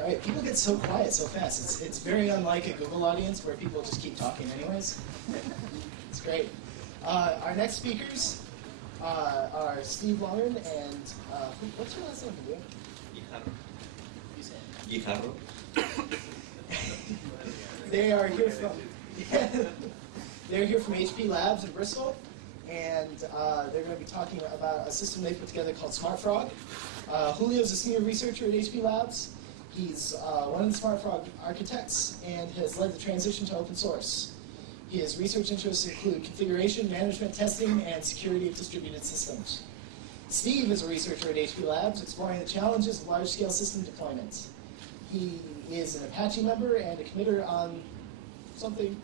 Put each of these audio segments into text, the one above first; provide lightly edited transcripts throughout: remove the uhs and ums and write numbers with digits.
All right, people get so quiet so fast. It's very unlike a Google audience where people just keep talking anyways. It's great. Our next speakers are Steve Loughran and what's your last name, Julio? Guijarro. You say it. Guijarro. They are here from they're here from HP Labs in Bristol, and they're going to be talking about a system they put together called SmartFrog. Julio is a senior researcher at HP Labs. He's one of the SmartFrog architects and has led the transition to open source. His research interests include configuration, management, testing, and security of distributed systems. Steve is a researcher at HP Labs, exploring the challenges of large-scale system deployment. He is an Apache member and a committer on something.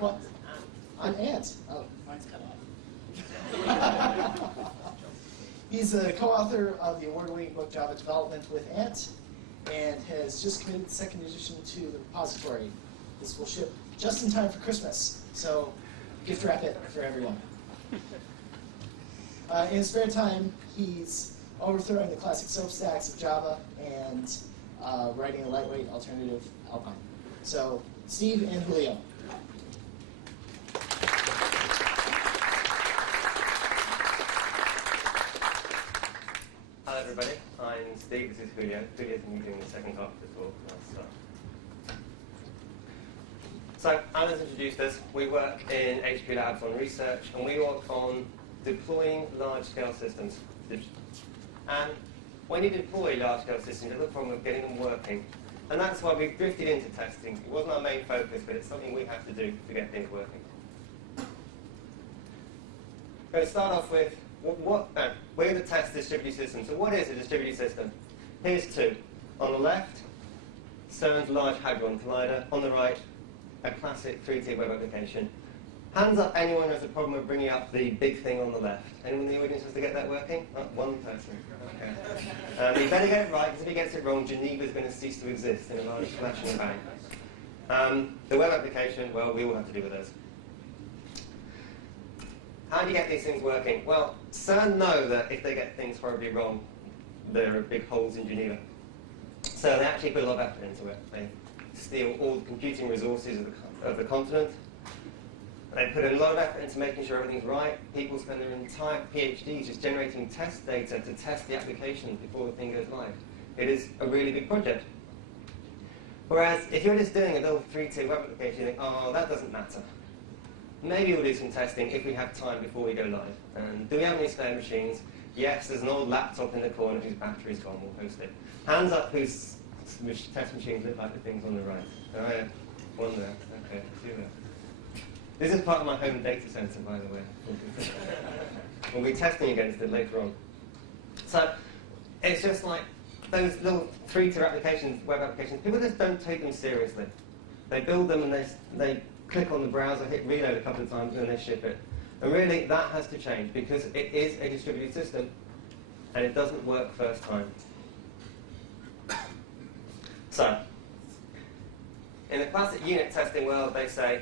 What? On Ant. Oh, mine's cut off. He's a co-author of the award-winning book Java Development with Ant, and has just committed the second edition to the repository. This will ship just in time for Christmas, so gift wrap it for everyone. In his spare time, he's overthrowing the classic soap stacks of Java and writing a lightweight alternative Alpine. So, Steve and Julio. Hello everybody, I'm Steve, this is Julio. Julio's going to be doing the second half of the talk. So, Alan's introduced us. We work in HP Labs on research, and we work on deploying large-scale systems. And when you deploy large-scale systems, there's a problem with getting them working. And that's why we've drifted into testing. It wasn't our main focus, but it's something we have to do to get things working. I'm going to start off with, we're going to test distributed systems. So what is a distributed system? Here's two. On the left, CERN's Large Hadron Collider. On the right, a classic 3-tier web application. Hands up anyone who has a problem with bringing up the big thing on the left. Anyone in the audience has to get that working? Oh, one person. Okay. You better get it right, because if he gets it wrong, Geneva is going to cease to exist in a large flash and bang. The web application, well, we all have to do with those. How do you get these things working? Well, CERN know that if they get things horribly wrong, there are big holes in Geneva. So they actually put a lot of effort into it. They steal all the computing resources of the continent. They put a lot of effort into making sure everything's right. People spend their entire PhDs just generating test data to test the application before the thing goes live. It is a really big project. Whereas if you're just doing a little 3-tier web application, you think, oh, that doesn't matter. Maybe we'll do some testing if we have time before we go live. And do we have any spare machines? Yes, there's an old laptop in the corner whose battery's gone. We'll host it. Hands up whose test machines look like the things on the right. Oh, yeah. One there. Okay, two there. This is part of my home data center, by the way. We'll be testing against it later on. So it's just like those little 3-tier applications, web applications, people just don't take them seriously. They build them and they click on the browser, hit reload a couple of times, and then they ship it. And really, that has to change, because it is a distributed system, and it doesn't work first time. So, in the classic unit testing world, they say,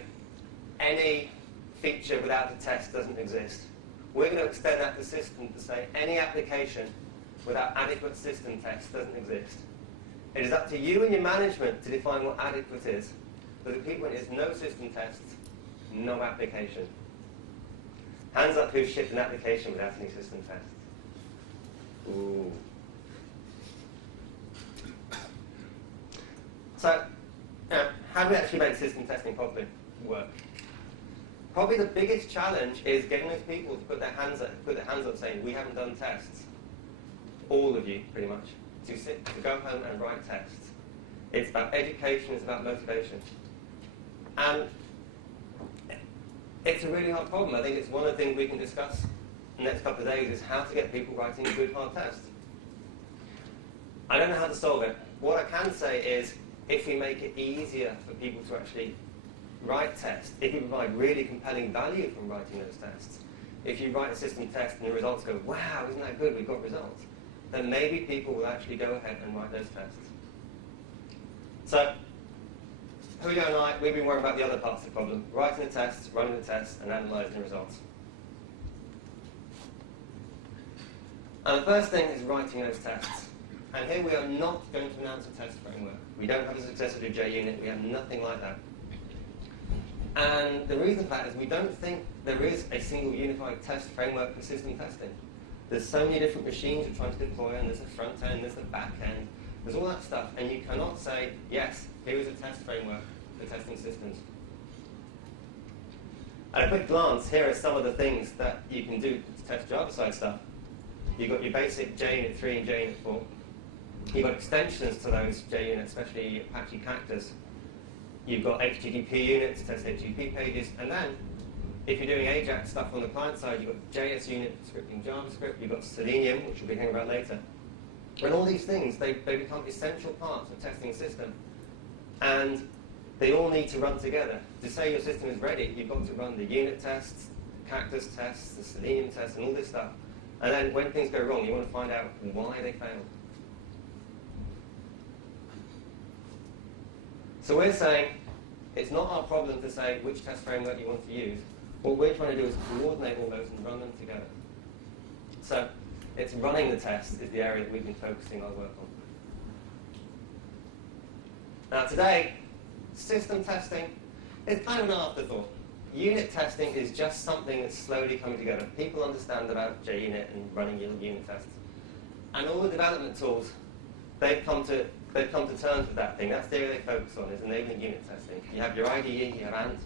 any feature without a test doesn't exist. We're going to extend that to system to say any application without adequate system tests doesn't exist. It is up to you and your management to define what adequate is. But the key point is no system tests, no application. Hands up who's shipped an application without any system tests. Ooh. So, how do we actually make system testing properly work? Probably the biggest challenge is getting those people to put their hands up saying, we haven't done tests. All of you, pretty much. To go home and write tests. It's about education, it's about motivation. And it's a really hard problem. I think it's one of the things we can discuss in the next couple of days is how to get people writing good, hard tests. I don't know how to solve it. What I can say is, if we make it easier for people to actually write tests, if you provide really compelling value from writing those tests, if you write a system test and the results go, wow, isn't that good, we've got results, then maybe people will actually go ahead and write those tests. So, Julio and I, we've been worrying about the other parts of the problem, writing the tests, running the tests, and analysing the results. And the first thing is writing those tests. And here we are not going to announce a test framework. We don't have a successor to JUnit. We have nothing like that. And the reason for that is we don't think there is a single unified test framework for system testing. There's so many different machines you're trying to deploy, and there's a front end, there's a back end, there's all that stuff, and you cannot say, yes, here is a test framework for testing systems. At a quick glance, here are some of the things that you can do to test Java-side stuff. You've got your basic JUnit 3 and JUnit 4. You've got extensions to those JUnit, especially Apache Cactus. You've got HTTP unit to test HTTP pages, and then if you're doing AJAX stuff on the client side, you've got JS unit for scripting JavaScript, you've got Selenium, which we'll be hearing about later. And all these things, they become essential parts of testing a system. And they all need to run together. To say your system is ready, you've got to run the unit tests, the Cactus tests, the Selenium tests, and all this stuff. And then when things go wrong, you want to find out why they failed. So we're saying it's not our problem to say which test framework you want to use. What we're trying to do is coordinate all those and run them together. So it's running the tests is the area that we've been focusing our work on. Now today, system testing is kind of an afterthought. Unit testing is just something that's slowly coming together. People understand about JUnit and running unit tests. And all the development tools, they've come to terms with that thing. That's the area they focus on, is enabling unit testing. You have your IDE, you have ANT.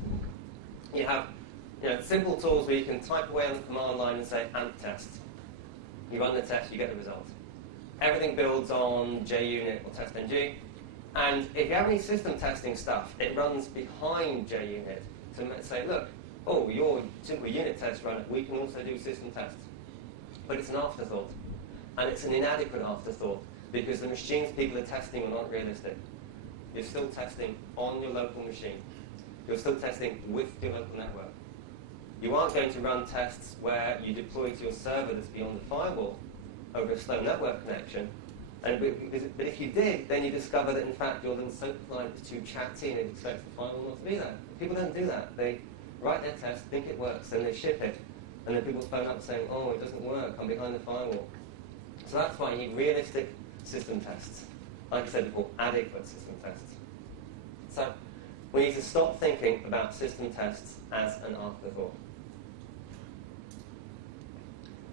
You have simple tools where you can type away on the command line and say ANT test. You run the test, you get the result. Everything builds on JUnit or TestNG. And if you have any system testing stuff, it runs behind JUnit to say, look, oh, your simple unit test runner, we can also do system tests. But it's an afterthought. And it's an inadequate afterthought, because the machines people are testing are not realistic. You're still testing on your local machine. You're still testing with your local network. You aren't going to run tests where you deploy to your server that's beyond the firewall over a slow network connection. But if you did, then you discover that, in fact, you're then so inclined to chatty and expect the firewall not to be there. People don't do that. They write their test, think it works, then they ship it. And then people phone up saying, oh, it doesn't work, I'm behind the firewall. So that's why you need realistic system tests. Like I said before, adequate system tests. So we need to stop thinking about system tests as an afterthought.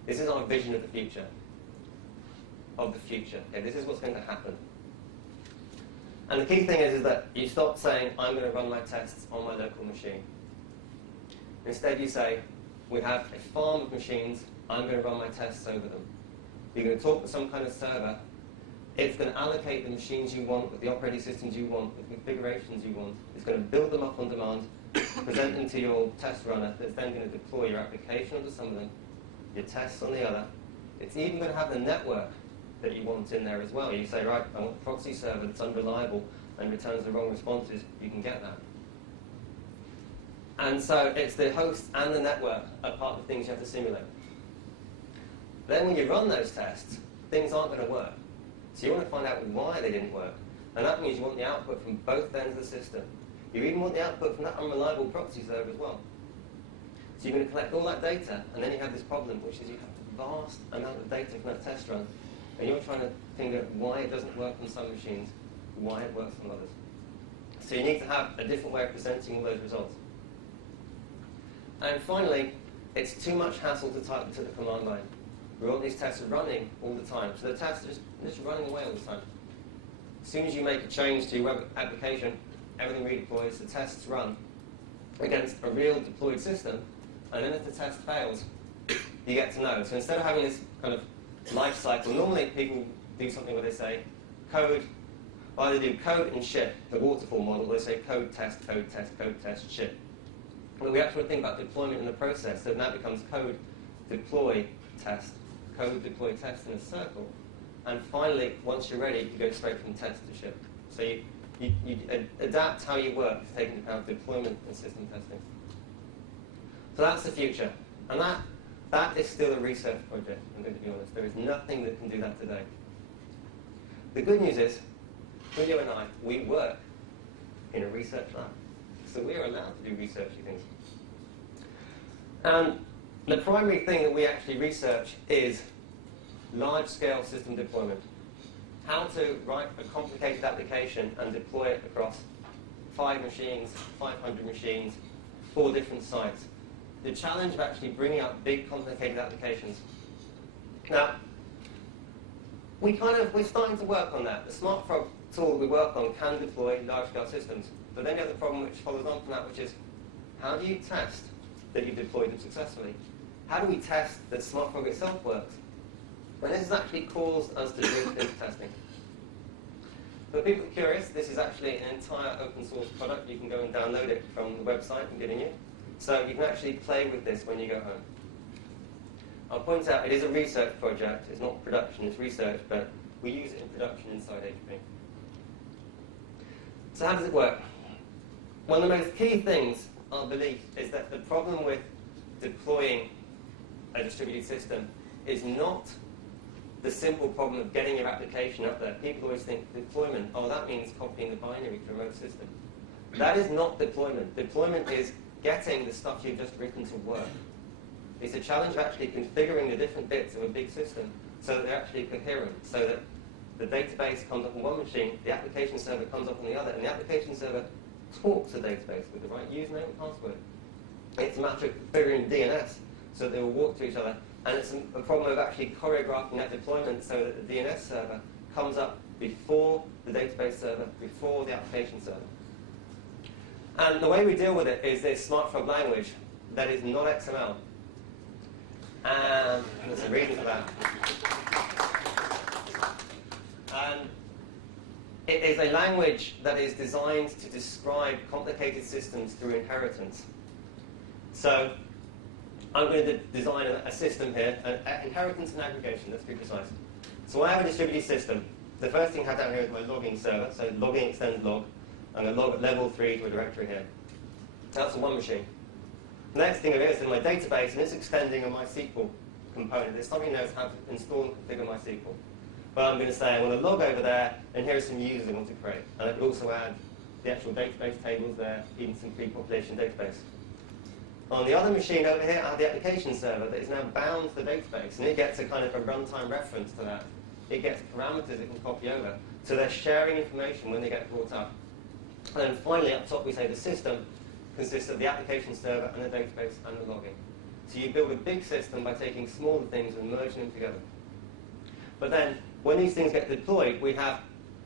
This is our vision of the future. Okay, this is what's going to happen. And the key thing is that you stop saying, I'm going to run my tests on my local machine. Instead you say, we have a farm of machines, I'm going to run my tests over them. You're going to talk to some kind of server. It's going to allocate the machines you want with the operating systems you want, with configurations you want. It's going to build them up on demand, present them to your test runner that's then going to deploy your application onto some of them, your tests on the other. It's even going to have the network that you want in there as well. You say, right, I want a proxy server that's unreliable and returns the wrong responses. You can get that. And so it's the host and the network are part of the things you have to simulate. Then when you run those tests, things aren't going to work. So you want to find out why they didn't work. And that means you want the output from both ends of the system. You even want the output from that unreliable proxy server as well. So you're going to collect all that data, and then you have this problem, which is you have a vast amount of data from that test run. And you're trying to figure out why it doesn't work on some machines, why it works on others. So you need to have a different way of presenting all those results. And finally, it's too much hassle to type to the command line. We want these tests running all the time. So the tests are just running away all the time. As soon as you make a change to your web application, everything redeploys, the tests run against a real deployed system, and then if the test fails, you get to know. So instead of having this kind of life cycle, normally people do something where they say code, either do code and ship, the waterfall model, they say code, test, ship. But we actually think about deployment in the process, so now it becomes code, deploy, test, code, deploy, test in a circle. And finally, once you're ready, you go straight from test to ship. So you adapt how you work to take into account deployment and system testing. So that's the future. And that is still a research project, I'm going to be honest. There is nothing that can do that today. The good news is, Julio and I, we work in a research lab. So we are allowed to do researchy things. And the primary thing that we actually research is large-scale system deployment. how to write a complicated application and deploy it across 5 machines, 500 machines, 4 different sites. The challenge of actually bringing up big, complicated applications. Now, we're starting to work on that. The SmartFrog tool we work on can deploy large-scale systems. But then you have the problem which follows on from that, which is, how do you test that you've deployed them successfully? How do we test that SmartFrog itself works? And this has actually caused us to do into testing. For people curious, this is actually an entire open source product. You can go and download it from the website I'm giving you. So you can actually play with this when you go home. I'll point out it is a research project. It's not production, it's research, but we use it in production inside HP. So how does it work? One of the most key things, our belief, is that the problem with deploying a distributed system is not the simple problem of getting your application up there. People always think deployment, oh, that means copying the binary to a remote system. That is not deployment. Deployment is getting the stuff you've just written to work. It's a challenge of actually configuring the different bits of a big system so that they're actually coherent, so that the database comes up on one machine, the application server comes up on the other, and the application server talks to the database with the right username and password. It's a matter of configuring DNS so that they will walk to each other. And it's a problem of actually choreographing that deployment so that the DNS server comes up before the database server, before the application server. And the way we deal with it is this SmartFrog language that is not XML. And there's a reason for that. And it is a language that is designed to describe complicated systems through inheritance. So I'm going to design a system here, inheritance and aggregation, let's be precise. So I have a distributed system. The first thing I have down here is my logging server, so logging extends log. I'm going to log at level 3 to a directory here. That's on one machine. The next thing it is in my database, and it's extending a MySQL component. It's something that knows how to install and configure MySQL. But I'm going to say I want to log over there, and here are some users I want to create. And I could also add the actual database tables there, even some pre-population database. On the other machine over here, I have the application server that is now bound to the database, and it gets a kind of a runtime reference to that. It gets parameters it can copy over. So they're sharing information when they get brought up. And then finally, up top, we say the system consists of the application server and the database and the logging. So you build a big system by taking smaller things and merging them together. But then, when these things get deployed, we have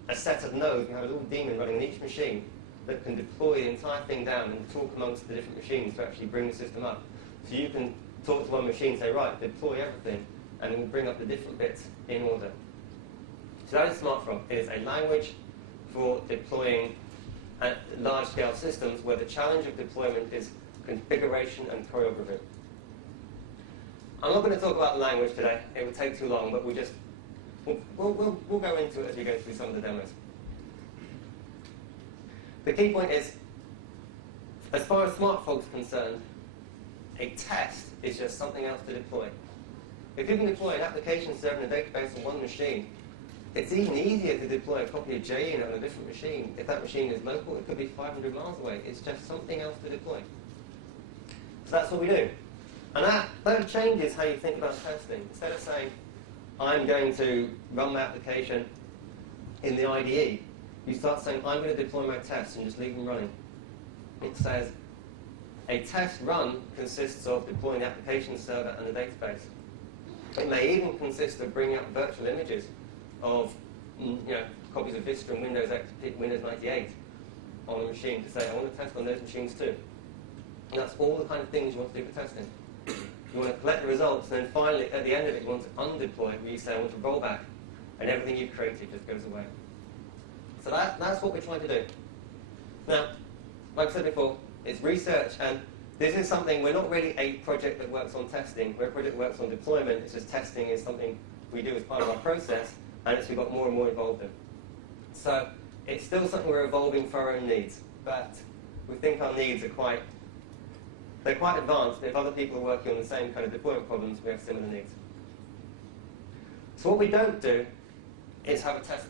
a set of nodes. We have a little daemon running on each machine that can deploy the entire thing down and talk amongst the different machines to actually bring the system up. So you can talk to one machine and say, right, deploy everything, and it will bring up the different bits in order. So that is SmartFrog. It is a language for deploying large-scale systems where the challenge of deployment is configuration and choreography. I'm not going to talk about the language today. It would take too long, but we'll go into it as we go through some of the demos. The key point is, as far as SmartFrog is concerned, a test is just something else to deploy. If you can deploy an application server and a database on one machine, it's even easier to deploy a copy of GreatUnit on a different machine. If that machine is local, it could be 500 miles away. It's just something else to deploy. So that's what we do. And that changes how you think about testing. Instead of saying, I'm going to run my application in the IDE, you start saying, I'm going to deploy my tests and just leave them running. It says, a test run consists of deploying the application server and the database. It may even consist of bringing up virtual images of copies of Vista and Windows XP, Windows 98 on a machine to say, I want to test on those machines too. And that's all the kind of things you want to do for testing. You want to collect the results, and then finally, at the end of it, you want to undeploy, where you say, I want to roll back, and everything you've created just goes away. So that's what we're trying to do. Now, like I said before, it's research, and this is something, we're not really a project that works on testing. We're a project that works on deployment. It's just testing is something we do as part of our process, and it's we've got more and more involved in. So it's still something we're evolving for our own needs, but we think our needs are quite advanced. If other people are working on the same kind of deployment problems, we have similar needs. So what we don't do is have a test.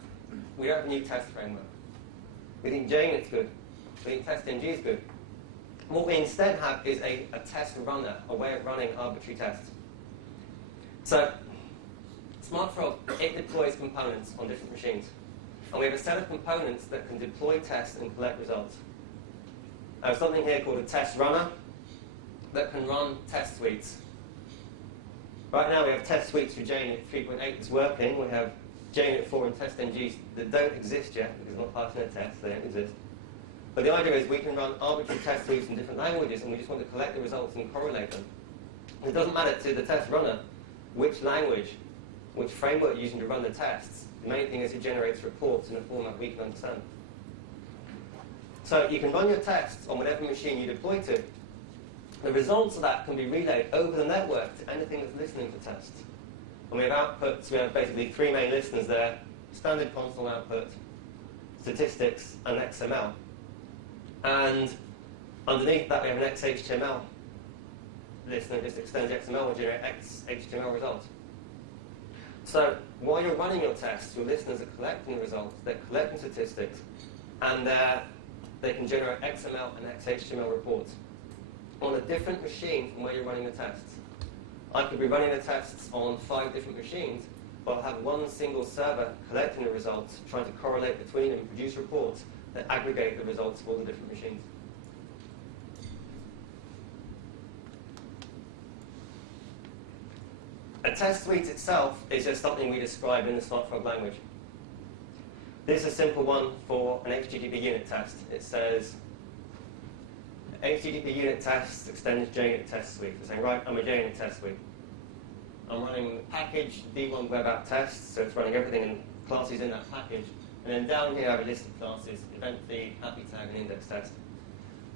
We don't have a new test framework. We think GreatUnit's good. We think TestNG is good. What we instead have is a test runner, a way of running arbitrary tests. So SmartFrog, it deploys components on different machines. And we have a set of components that can deploy tests and collect results. There's something here called a test runner that can run test suites. Right now we have test suites for GreatUnit 3.8 that's working. We have GreatUnit 4 and test-ngs that don't exist yet because they're not passing their tests, they don't exist. But the idea is we can run arbitrary test suites in different languages and we just want to collect the results and correlate them. It doesn't matter to the test runner which language, which framework you're using to run the tests. The main thing is it generates reports in a format we can understand. So you can run your tests on whatever machine you deploy to. The results of that can be relayed over the network to anything that's listening for tests. And we have outputs, we have basically three main listeners there: standard console output, statistics, and XML. And underneath that we have an XHTML listener, just extends XML and generate XHTML results. So while you're running your tests, your listeners are collecting the results, they're collecting statistics, and they can generate XML and XHTML reports on a different machine from where you're running the tests. I could be running the tests on 5 different machines, but I'll have one single server collecting the results, trying to correlate between them and produce reports that aggregate the results of all the different machines. A test suite itself is just something we describe in the SmartFrog language. This is a simple one for an HTTP unit test. It says, HTTP unit test extends GreatUnit test suite. It's saying, right, I'm a GreatUnit test suite. I'm running the package D1 web app test, so it's running everything in classes in that package. And then down here I have a list of classes: event feed, happy tag, and index test.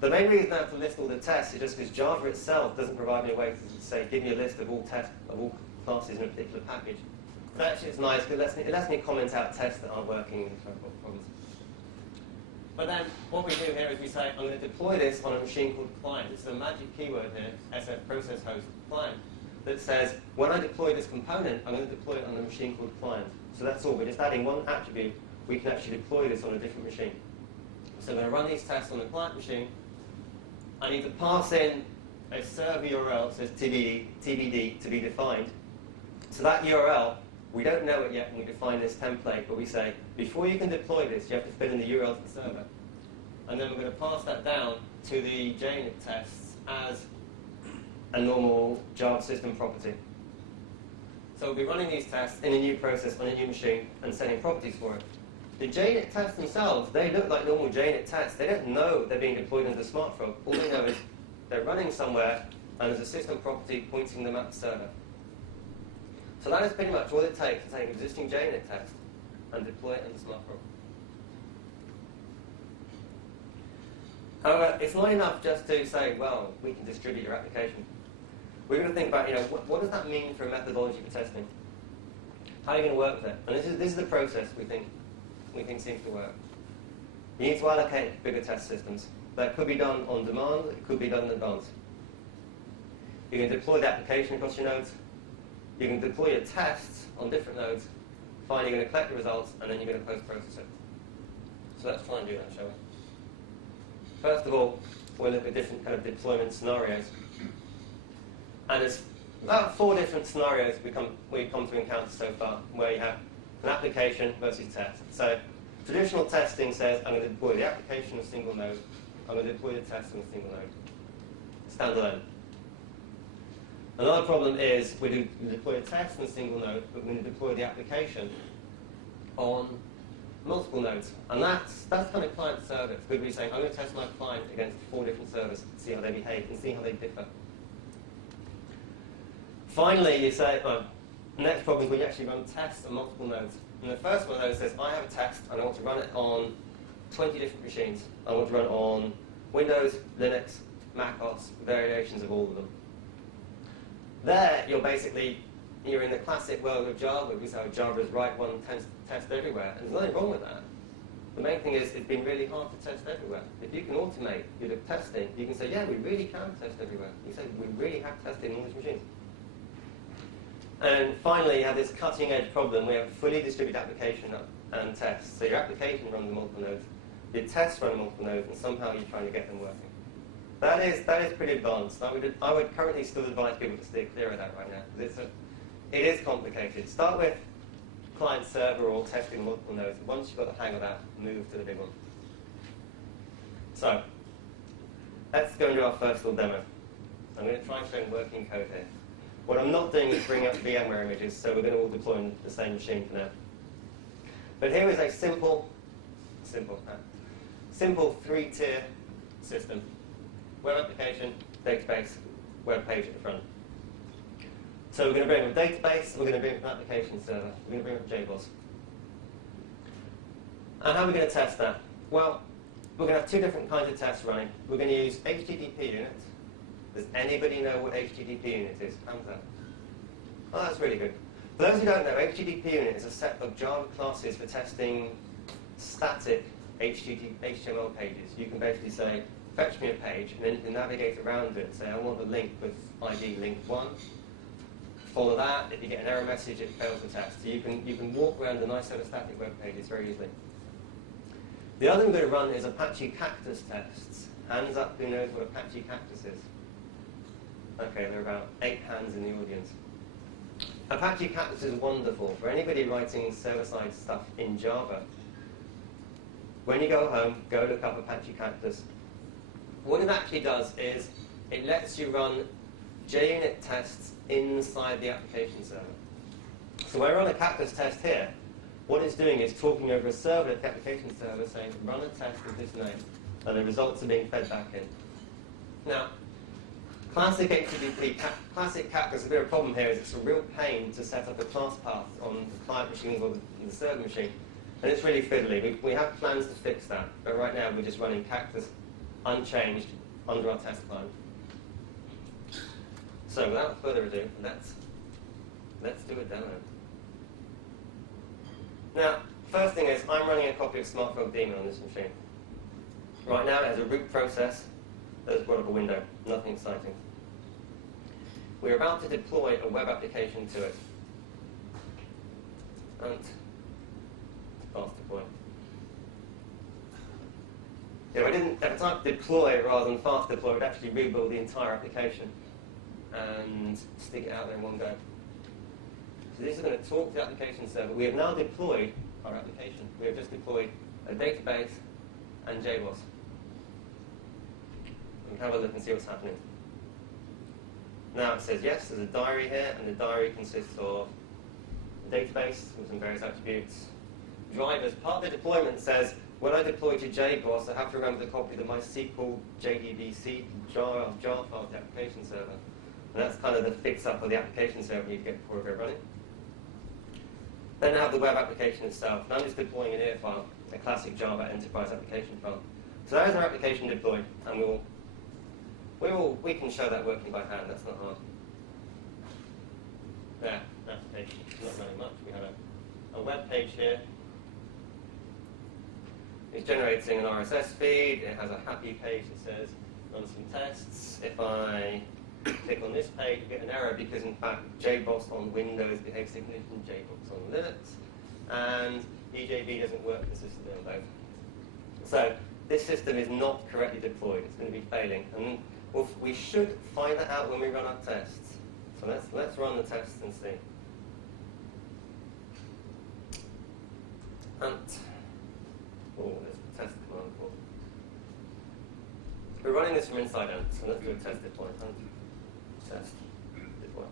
The main reason I have to list all the tests is just because Java itself doesn't provide me a way to say, give me a list of all tests of all classes in a particular package. But actually it's nice because it lets me comment out tests that aren't working and try to solve problems. But then what we do here is we say, I'm going to deploy this on a machine called client. It's a magic keyword here, SF process host client, that says, when I deploy this component, I'm going to deploy it on a machine called client. So that's all. We're just adding one attribute. We can actually deploy this on a different machine. So I'm going to run these tests on the client machine. I need to pass in a server URL that says TBD, to be defined. So that URL, we don't know it yet when we define this template, but we say, before you can deploy this, you have to fill in the URL to the server. And then we're going to pass that down to the GreatUnit tests as a normal Java system property. So we'll be running these tests in a new process on a new machine and setting properties for it. The GreatUnit tests themselves, they look like normal GreatUnit tests. They don't know they're being deployed into SmartFrog. All they know is they're running somewhere and there's a system property pointing them at the server. So that is pretty much all it takes to take an existing GreatUnit test and deploy it into SmartFrog. However, it's not enough just to say, well, we can distribute your application. We're going to think about, what does that mean for a methodology for testing? How are you going to work with it? And this is the process we think seems to work. You need to allocate bigger test systems. That could be done on demand, it could be done in advance. You can deploy the application across your nodes. You can deploy your tests on different nodes. Finally, you're going to collect the results, and then you're going to post-process it. So let's try and do that, shall we? First of all, we'll look at different kind of deployment scenarios. And there's about 4 different scenarios we've come to encounter so far, where you have an application versus test. So traditional testing says, I'm going to deploy the application on a single node. I'm going to deploy the test on a single node. Standalone. Another problem is we deploy a test on a single node, but we're going to deploy the application on multiple nodes. And that's kind of client-server. It's good to be saying, I'm going to test my client against 4 different servers, see how they behave, and see how they differ. Finally, you say, the next problem is when you actually run tests on multiple nodes. And the first one of those says, I have a test, and I want to run it on 20 different machines. I want to run it on Windows, Linux, Mac OS, variations of all of them. There, you're in the classic world of Java. We say Java is write one, test everywhere. And there's nothing wrong with that. The main thing is it's been really hard to test everywhere. If you can automate your testing, you can say, yeah, we really can test everywhere. You say, we really have tested in all these machines. And finally, you have this cutting-edge problem. We have a fully distributed application and tests. So your application runs on multiple nodes, your tests run on multiple nodes, and somehow you're trying to get them working. That is pretty advanced. I would currently still advise people to steer clear of that right now. it is complicated. Start with client server or testing multiple nodes. Once you've got the hang of that, move to the big one. So, let's go and do our first little demo. I'm going to try and show working code here. What I'm not doing is bring up VMware images, so we're going to all deploy on the same machine for now. But here is a simple three-tier system. Web application, database, web page at the front. So we're going to bring up a database, we're going to bring up an application server, we're going to bring up JBoss. And how are we going to test that? Well, we're going to have two different kinds of tests running. We're going to use HTTP units. Does anybody know what HTTP unit is? Hands up. Oh, that's really good. For those who don't know, HTTP unit is a set of Java classes for testing static HTML pages. You can basically say, fetch me a page, and then you can navigate around it and say, I want the link with ID link 1. Follow that. If you get an error message, it fails the test. So you can walk around a nice set of static web pages very easily. The other thing we're going to run is Apache Cactus tests. Hands up, who knows what Apache Cactus is? Okay, there are about 8 hands in the audience. Apache Cactus is wonderful for anybody writing server-side stuff in Java. When you go home, go look up Apache Cactus. What it actually does is it lets you run JUnit tests inside the application server. So when I run a Cactus test here, what it's doing is talking over a server at the application server saying, run a test with this name, and the results are being fed back in. Now, classic HTTP, classic Cactus, a bit of a problem here is it's a real pain to set up a class path on the client machine or the server machine. And it's really fiddly. We have plans to fix that, but right now we're just running Cactus unchanged under our test client. So without further ado, let's do a demo. Now, first thing is, I'm running a copy of SmartFrog daemon on this machine. Right now it has a root process that has brought up a window. Nothing exciting. We're about to deploy a web application to it. And fast deploy. If I typed deploy rather than fast deploy, it would actually rebuild the entire application and stick it out there in one go. So this is going to talk to the application server. We have now deployed our application. We have just deployed a database and JBoss. We can have a look and see what's happening. Now it says yes, there's a diary here, and the diary consists of a database with some various attributes. Drivers. Part of the deployment says, when I deploy to JBoss, I have to remember to copy the MySQL JDBC jar file to the application server. And that's kind of the fix-up of the application server you need to get before we go running. Then I have the web application itself. And I'm just deploying an EAR file, a classic Java enterprise application file. So that is our application deployed, and we can show that working by hand. That's not hard. There, application. Not running much. We have a web page here. It's generating an RSS feed. It has a happy page that says run some tests. If I click on this page, you get an error because, in fact, JBoss on Windows behaves differently from JBoss on Linux, and EJB doesn't work consistently on both. So this system is not correctly deployed. It's going to be failing, and we should find that out when we run our tests. So let's run the tests and see. And there's a test command call. We're running this from inside out, so let's do a test deploy. Test deploy.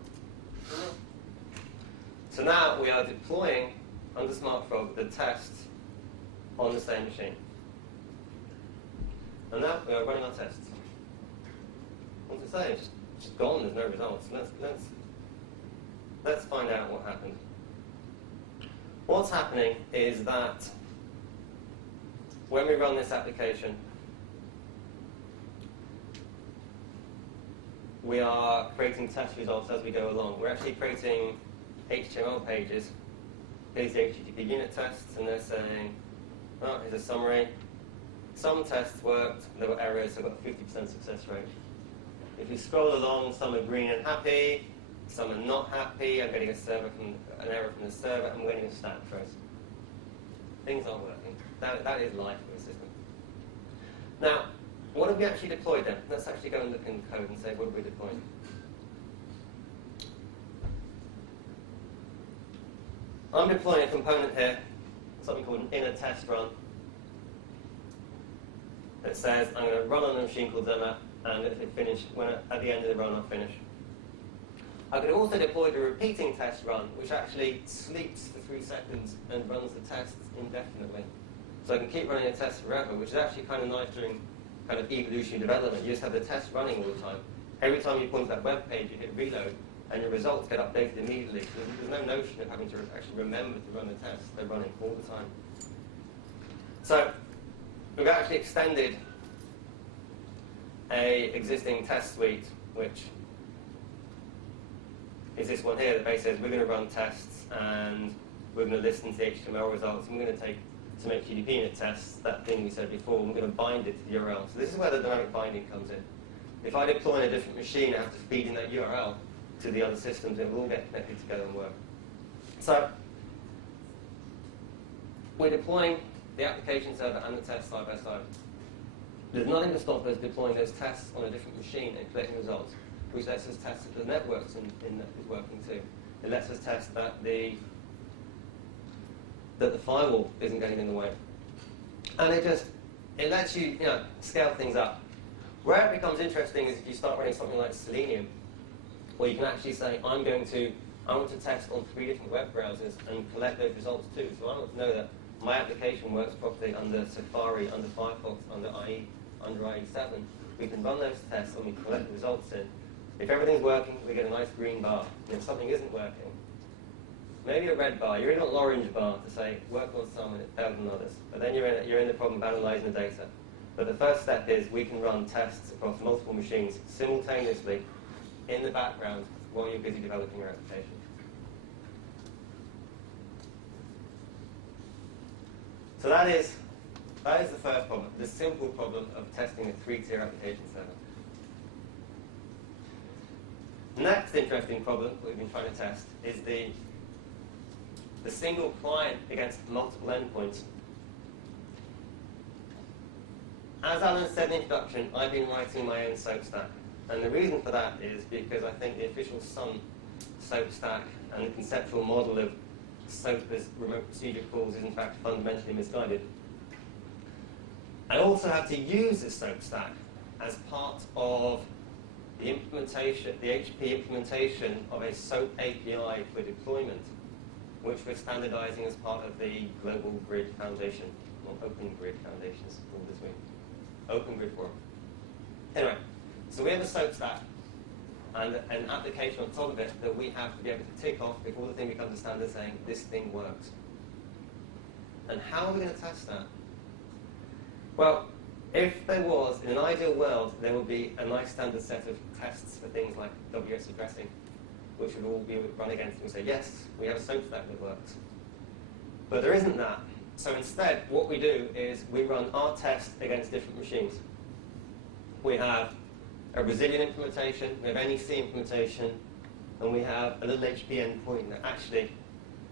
So now we are deploying under SmartFrog the test on the same machine. And now we are running our tests. What's it say? It's just gone. There's no results. Let's find out what happened. What's happening is that when we run this application, we are creating test results as we go along. We're actually creating HTML pages. Here's the HTTP unit tests, and they're saying, oh, here's a summary. Some tests worked, there were errors, so I've got a 50% success rate. If you scroll along, some are green and happy, some are not happy. I'm getting an error from the server, I'm getting a stat trace. Things aren't working. That is life of a system. Now, what have we actually deployed then? Let's actually go and look in the code and say, what have we deployed? I'm deploying a component here, something called an inner test run, that says I'm going to run on a machine called demo, and if it finishes, at the end of the run, I'll finish. I could also deploy the repeating test run, which actually sleeps for 3 seconds and runs the tests indefinitely. So I can keep running a test forever, which is actually kind of nice during kind of evolutionary development. You just have the test running all the time. Every time you point to that web page, you hit reload, and your results get updated immediately. So there's no notion of having to actually remember to run the tests. They're running all the time. So we've actually extended an existing test suite, which is this one here that basically says we're going to run tests and we're going to listen to the HTML results, and we're going to take some HTTP tests, that thing we said before, and we're going to bind it to the URL. So this is where the dynamic binding comes in. If I deploy on a different machine, I have to feed in that URL to the other systems, and it will all get connected together and work. So we're deploying the application server and the test side by side. There's nothing to stop us deploying those tests on a different machine and collecting results, which lets us test that the networks is working too. It lets us test that the firewall isn't getting in the way. And it lets you, scale things up. Where it becomes interesting is if you start running something like Selenium, where you can actually say, I want to test on 3 different web browsers and collect those results too. So I want to know that my application works properly under Safari, under Firefox, under IE, under IE7. We can run those tests and we collect the results in. If everything's working, we get a nice green bar. And if something isn't working, maybe a red bar. You really want an orange bar to say, work on some and it failed on others. But then you're in the problem of analyzing the data. But the first step is we can run tests across multiple machines simultaneously in the background while you're busy developing your application. So that is the first problem, the simple problem of testing a 3-tier application server. The next interesting problem that we've been trying to test is the single client against multiple endpoints. As Alan said in the introduction, I've been writing my own SOAP stack. And the reason for that is because I think the official Sun SOAP stack and the conceptual model of SOAP as remote procedure calls is in fact fundamentally misguided. I also have to use the SOAP stack as part of the implementation, the HP implementation of a SOAP API for deployment, which we're standardizing as part of the Global Grid Foundation, or Open Grid Foundation is called this week. Open Grid Forum. Anyway, so we have a SOAP stack and an application on top of it that we have to be able to tick off before the thing becomes a standard saying this thing works. And how are we going to test that? Well, if there was, in an ideal world, there would be a nice standard set of tests for things like WS addressing, which would all be run against and we say, yes, we have a SOAP stack that works. But there isn't that. So instead, what we do is we run our test against different machines. We have a Brazilian implementation, we have NEC implementation, and we have a little HP endpoint that actually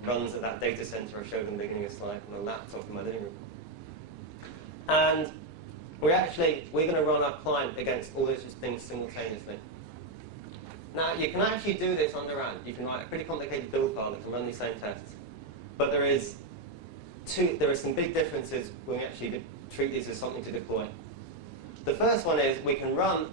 runs at that data center I showed in the beginning of the slide on a laptop in my living room. And we're going to run our client against all those things simultaneously. Now, you can actually do this on the run. You can write a pretty complicated build file that can run these same tests. But there are some big differences when we actually treat these as something to deploy. The first one is we can run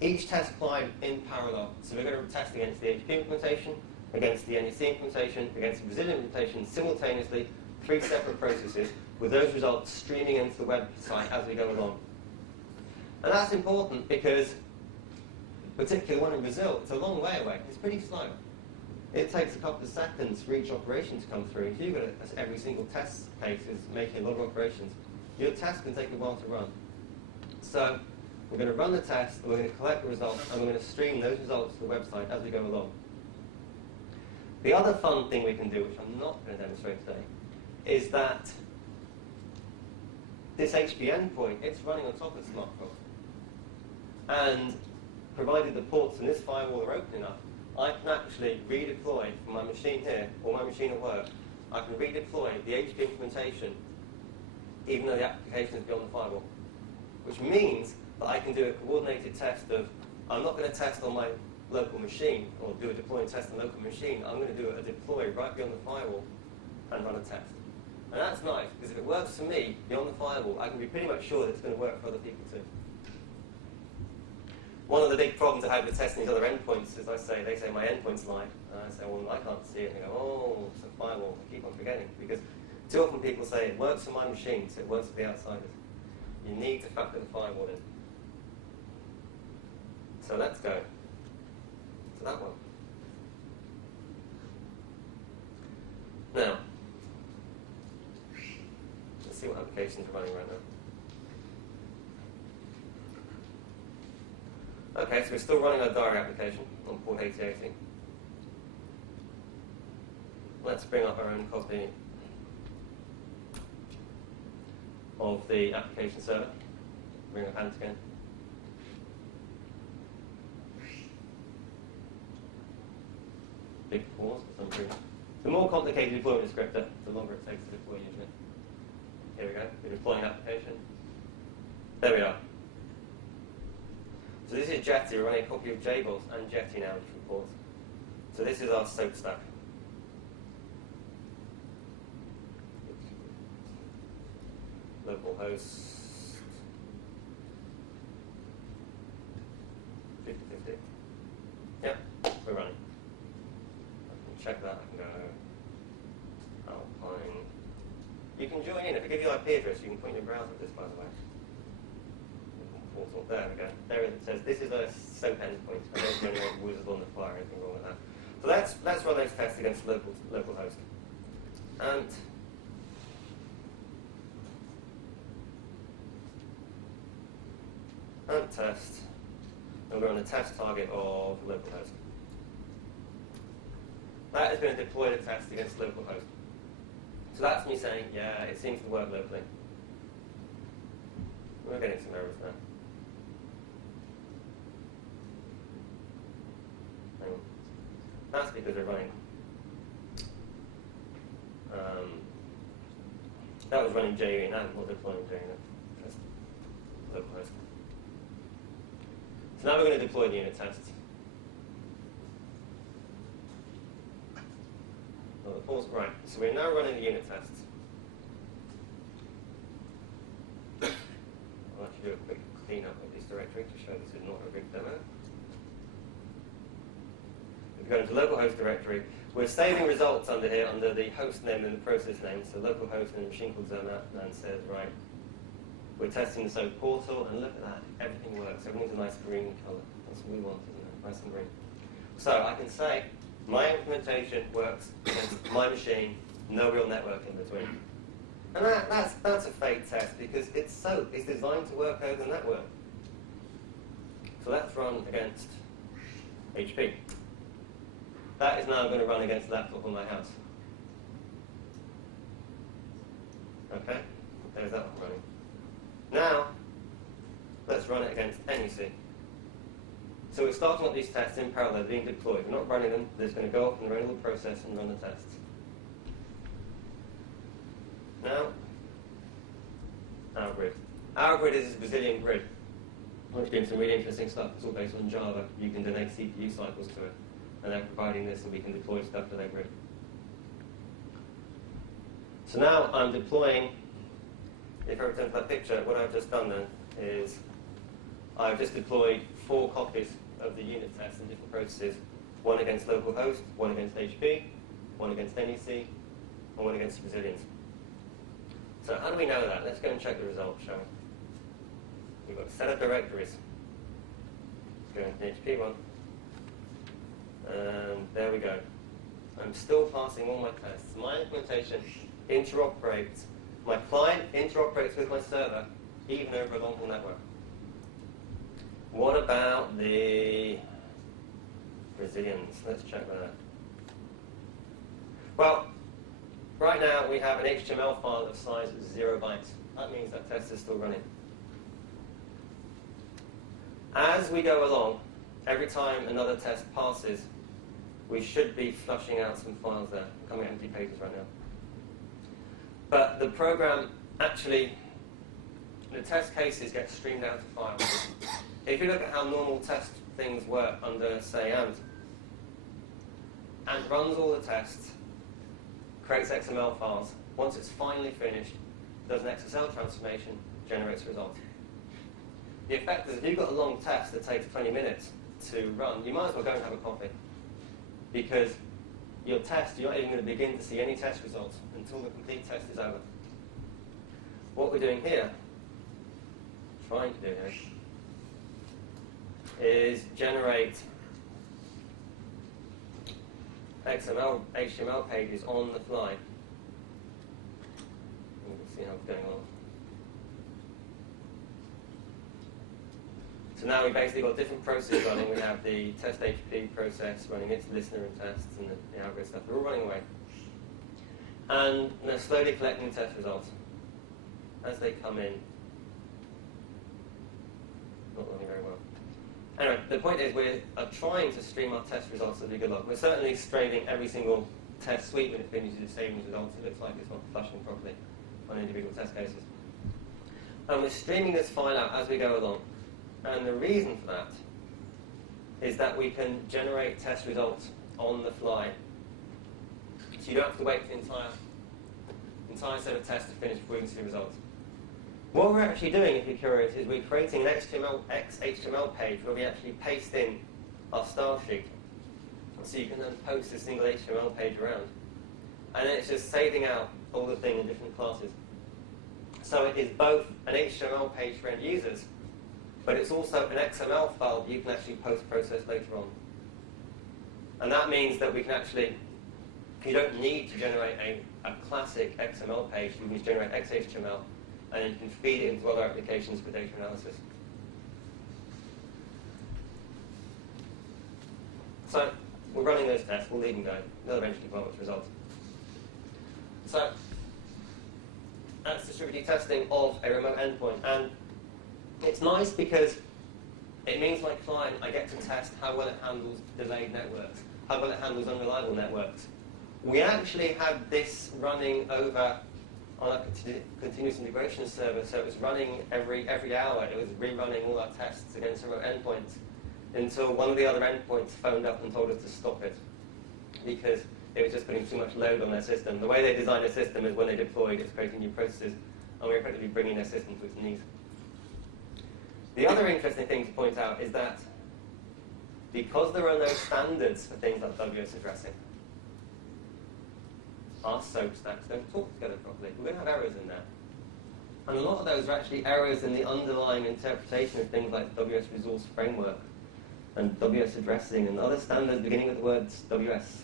each test client in parallel. So we're going to test against the HP implementation, against the NEC implementation, against the Brazilian implementation simultaneously, 3 separate processes, with those results streaming into the website as we go along. And that's important because, particularly the one in Brazil, it's a long way away. It's pretty slow. It takes a couple of seconds for each operation to come through. If you've got every single test case is making a lot of operations, your test can take a while to run. So we're going to run the test, we're going to collect the results, and we're going to stream those results to the website as we go along. The other fun thing we can do, which I'm not going to demonstrate today, is that this HP endpoint, it's running on top of SmartFrog. And provided the ports in this firewall are open enough, I can actually redeploy from my machine here, or my machine at work, I can redeploy the HP implementation, even though the application is beyond the firewall. Which means that I can do a coordinated test of, I'm not going to test on my local machine, or do a deploy and test on a local machine, I'm going to do a deploy right beyond the firewall and run a test. And that's nice, because if it works for me beyond the firewall, I can be pretty much sure that it's going to work for other people too. One of the big problems I had with testing these other endpoints is they say my endpoint's live. And I say, well, I can't see it. And they go, oh, it's a firewall. I keep on forgetting. Because too often people say, it works for my machine, so it works for the outsiders. You need to factor the firewall in. So let's go to that one. Now, let's see what applications are running right now. Okay, so we're still running our diary application on port 8080. Let's bring up our own copy of the application server. Bring up Ant again. Big pause for some reason. The more complicated deployment descriptor, the longer it takes to deploy usually. Here we go. We're deploying an application. There we are. So this is Jetty. We're running a copy of JBoss and Jetty now, different ports. So this is our soap stack. Localhost 5050. Yep, we're running. I can check that. I can go Alpine. You can join in. If I give you IP address, you can put in your browser this, by the way. Portal. There we go. There it says this is a SOAP endpoint. I don't know anyone wizard on the fly or anything wrong with that. So let's run those tests against localhost. And test. And we're on a test target of localhost. That has been a deployed test against localhost. So that's me saying, yeah, it seems to work locally. We're getting some errors now. That's because we're running. That was running JUnit, now we're deploying JUnit. That's localhost. So now we're going to deploy the unit tests. Right, so we're now running the unit tests. I'll actually do a quick cleanup of this directory to show this is not a rig demo. If we go into localhost directory, we're saving results under here under the host name and the process name. So localhost and a machine called Zermat, and says, right, we're testing the SOAP portal, and look at that, everything works. Everything's a nice green color. That's what we want, isn't it? Nice and green. So I can say, my implementation works against my machine, no real network in between. And that's a fake test because it's SOAP. It's designed to work over the network. So let's run against HP. That is now going to run against the laptop on my house. Okay, there's that one running. Now, let's run it against NEC. So we're starting up these tests in parallel, being deployed. We're not running them, they're just going to go off in the runable process and run the tests. Now, our grid. Our grid is a Brazilian grid. We're doing some really interesting stuff. It's all based on Java. You can donate CPU cycles to it. And they're providing this so we can deploy stuff to their grid. So now I'm deploying, if I return to that picture, what I've just done then is I've just deployed 4 copies of the unit tests in different processes. One against localhost, one against HP, one against NEC, and one against Brazilians. So how do we know that? Let's go and check the results, shall we? We've got set of directories. Let's go into the HP one. And there we go. I'm still passing all my tests. My implementation interoperates. My client interoperates with my server, even over a long-haul network. What about the Brazilians? Let's check that. Well, right now we have an HTML file of size 0 bytes. That means that test is still running. As we go along, every time another test passes, we should be flushing out some files there. I'm coming empty pages right now. But the program actually, the test cases get streamed out to files. If you look at how normal test things work under, say, Ant runs all the tests, creates XML files. Once it's finally finished, does an XSL transformation, generates a result. The effect is if you've got a long test that takes 20 minutes to run, you might as well go and have a coffee. Because your test, you're not even going to begin to see any test results until the complete test is over. What we're doing here, trying to do here, is generate HTML pages on the fly. You can see how it's going on. So now we've basically got different processes running. We have the test HP process running its listener and tests and the algorithm stuff. They're all running away. And they're slowly collecting test results. As they come in, not running very well. Anyway, the point is we're trying to stream our test results as we go along. We're certainly streaming every single test suite when it finishes saving results. It looks like it's not flushing properly on individual test cases. And we're streaming this file out as we go along. And the reason for that is that we can generate test results on the fly. So you don't have to wait for the entire set of tests to finish before you can see the results. What we're actually doing, if you're curious, is we're creating an XHTML page where we actually paste in our style sheet. So you can then post a single HTML page around. And then it's just saving out all the things in different classes. So it is both an HTML page for end users, but it's also an XML file that you can actually post-process later on. And that means that we can actually, you don't need to generate a classic XML page. You can just generate XHTML, and then you can feed it into other applications for data analysis. So we're running those tests. We'll leave them going. They'll eventually come up with results. So that's distributed testing of a remote endpoint. And it's nice because it means my client, I get to test how well it handles delayed networks, how well it handles unreliable networks. We actually had this running over on a continuous integration server, so it was running every hour. It was rerunning all our tests against remote endpoints until one of the other endpoints phoned up and told us to stop it because it was just putting too much load on their system. The way they design their system is when they deploy, it's creating new processes, and we're effectively bringing their system to its knees. The other interesting thing to point out is that because there are no standards for things like WS addressing, our SOAP stacks don't talk together properly. We're going to have errors in there. And a lot of those are actually errors in the underlying interpretation of things like WS Resource Framework and WS addressing and other standards beginning with the words WS.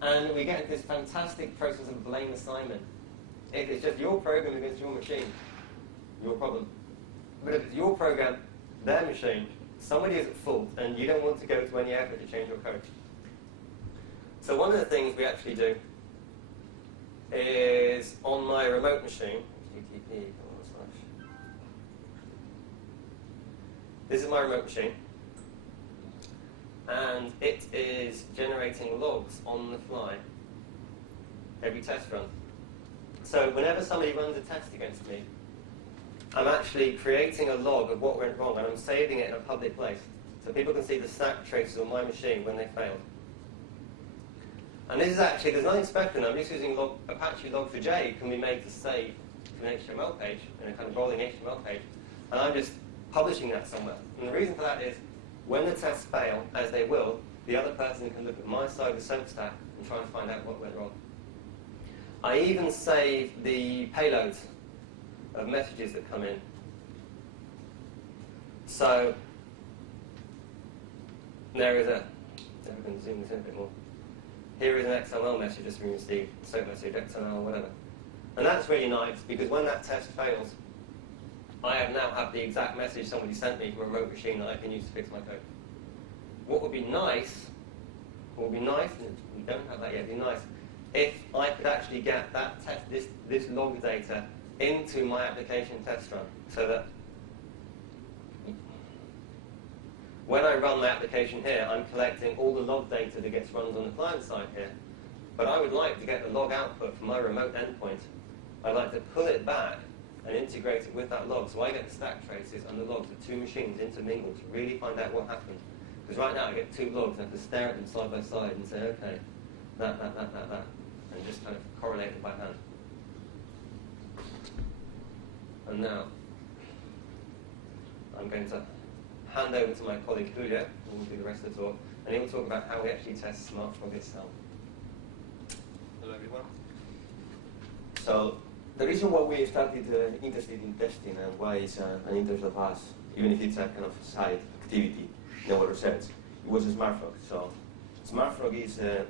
And we get into this fantastic process of blame assignment. If it's just your program against your machine, your problem. But if it's your program, their machine, somebody is at fault, and you don't want to go to any effort to change your code. So one of the things we actually do is on my remote machine, HTTP, this is my remote machine, and it is generating logs on the fly every test run. So whenever somebody runs a test against me, I'm actually creating a log of what went wrong, and I'm saving it in a public place. So people can see the stack traces on my machine when they failed. And this is actually, there's nothing special. I'm just using Apache Log4j. It can be made to save to an HTML page, in a kind of rolling HTML page. And I'm just publishing that somewhere. And the reason for that is, when the tests fail, as they will, the other person can look at my side of the SOAP stack and try and find out what went wrong. I even save the payloads of messages that come in. So there is a, if we can zoom this in a bit more. Here is an XML message that's been received, SOAP message, XML, whatever. And that's really nice because when that test fails, I now have the exact message somebody sent me from a remote machine that I can use to fix my code. What would be nice, and we don't have that yet, it'd be nice if I could actually get that test, this log data into my application test run, so that when I run my application here, I'm collecting all the log data that gets run on the client side here. But I would like to get the log output from my remote endpoint. I'd like to pull it back and integrate it with that log, so I get the stack traces and the logs of two machines intermingled to really find out what happened. Because right now I get two logs and I have to stare at them side by side and say, okay, that. and just kind of correlate it by hand. And now, I'm going to hand over to my colleague Julio, who will do the rest of the talk, and he will talk about how we actually test SmartFrog itself. Hello, everyone. So the reason why we started interested in testing and why it's an interest of us, even if it's a kind of side activity in our research, it was SmartFrog. So SmartFrog is, as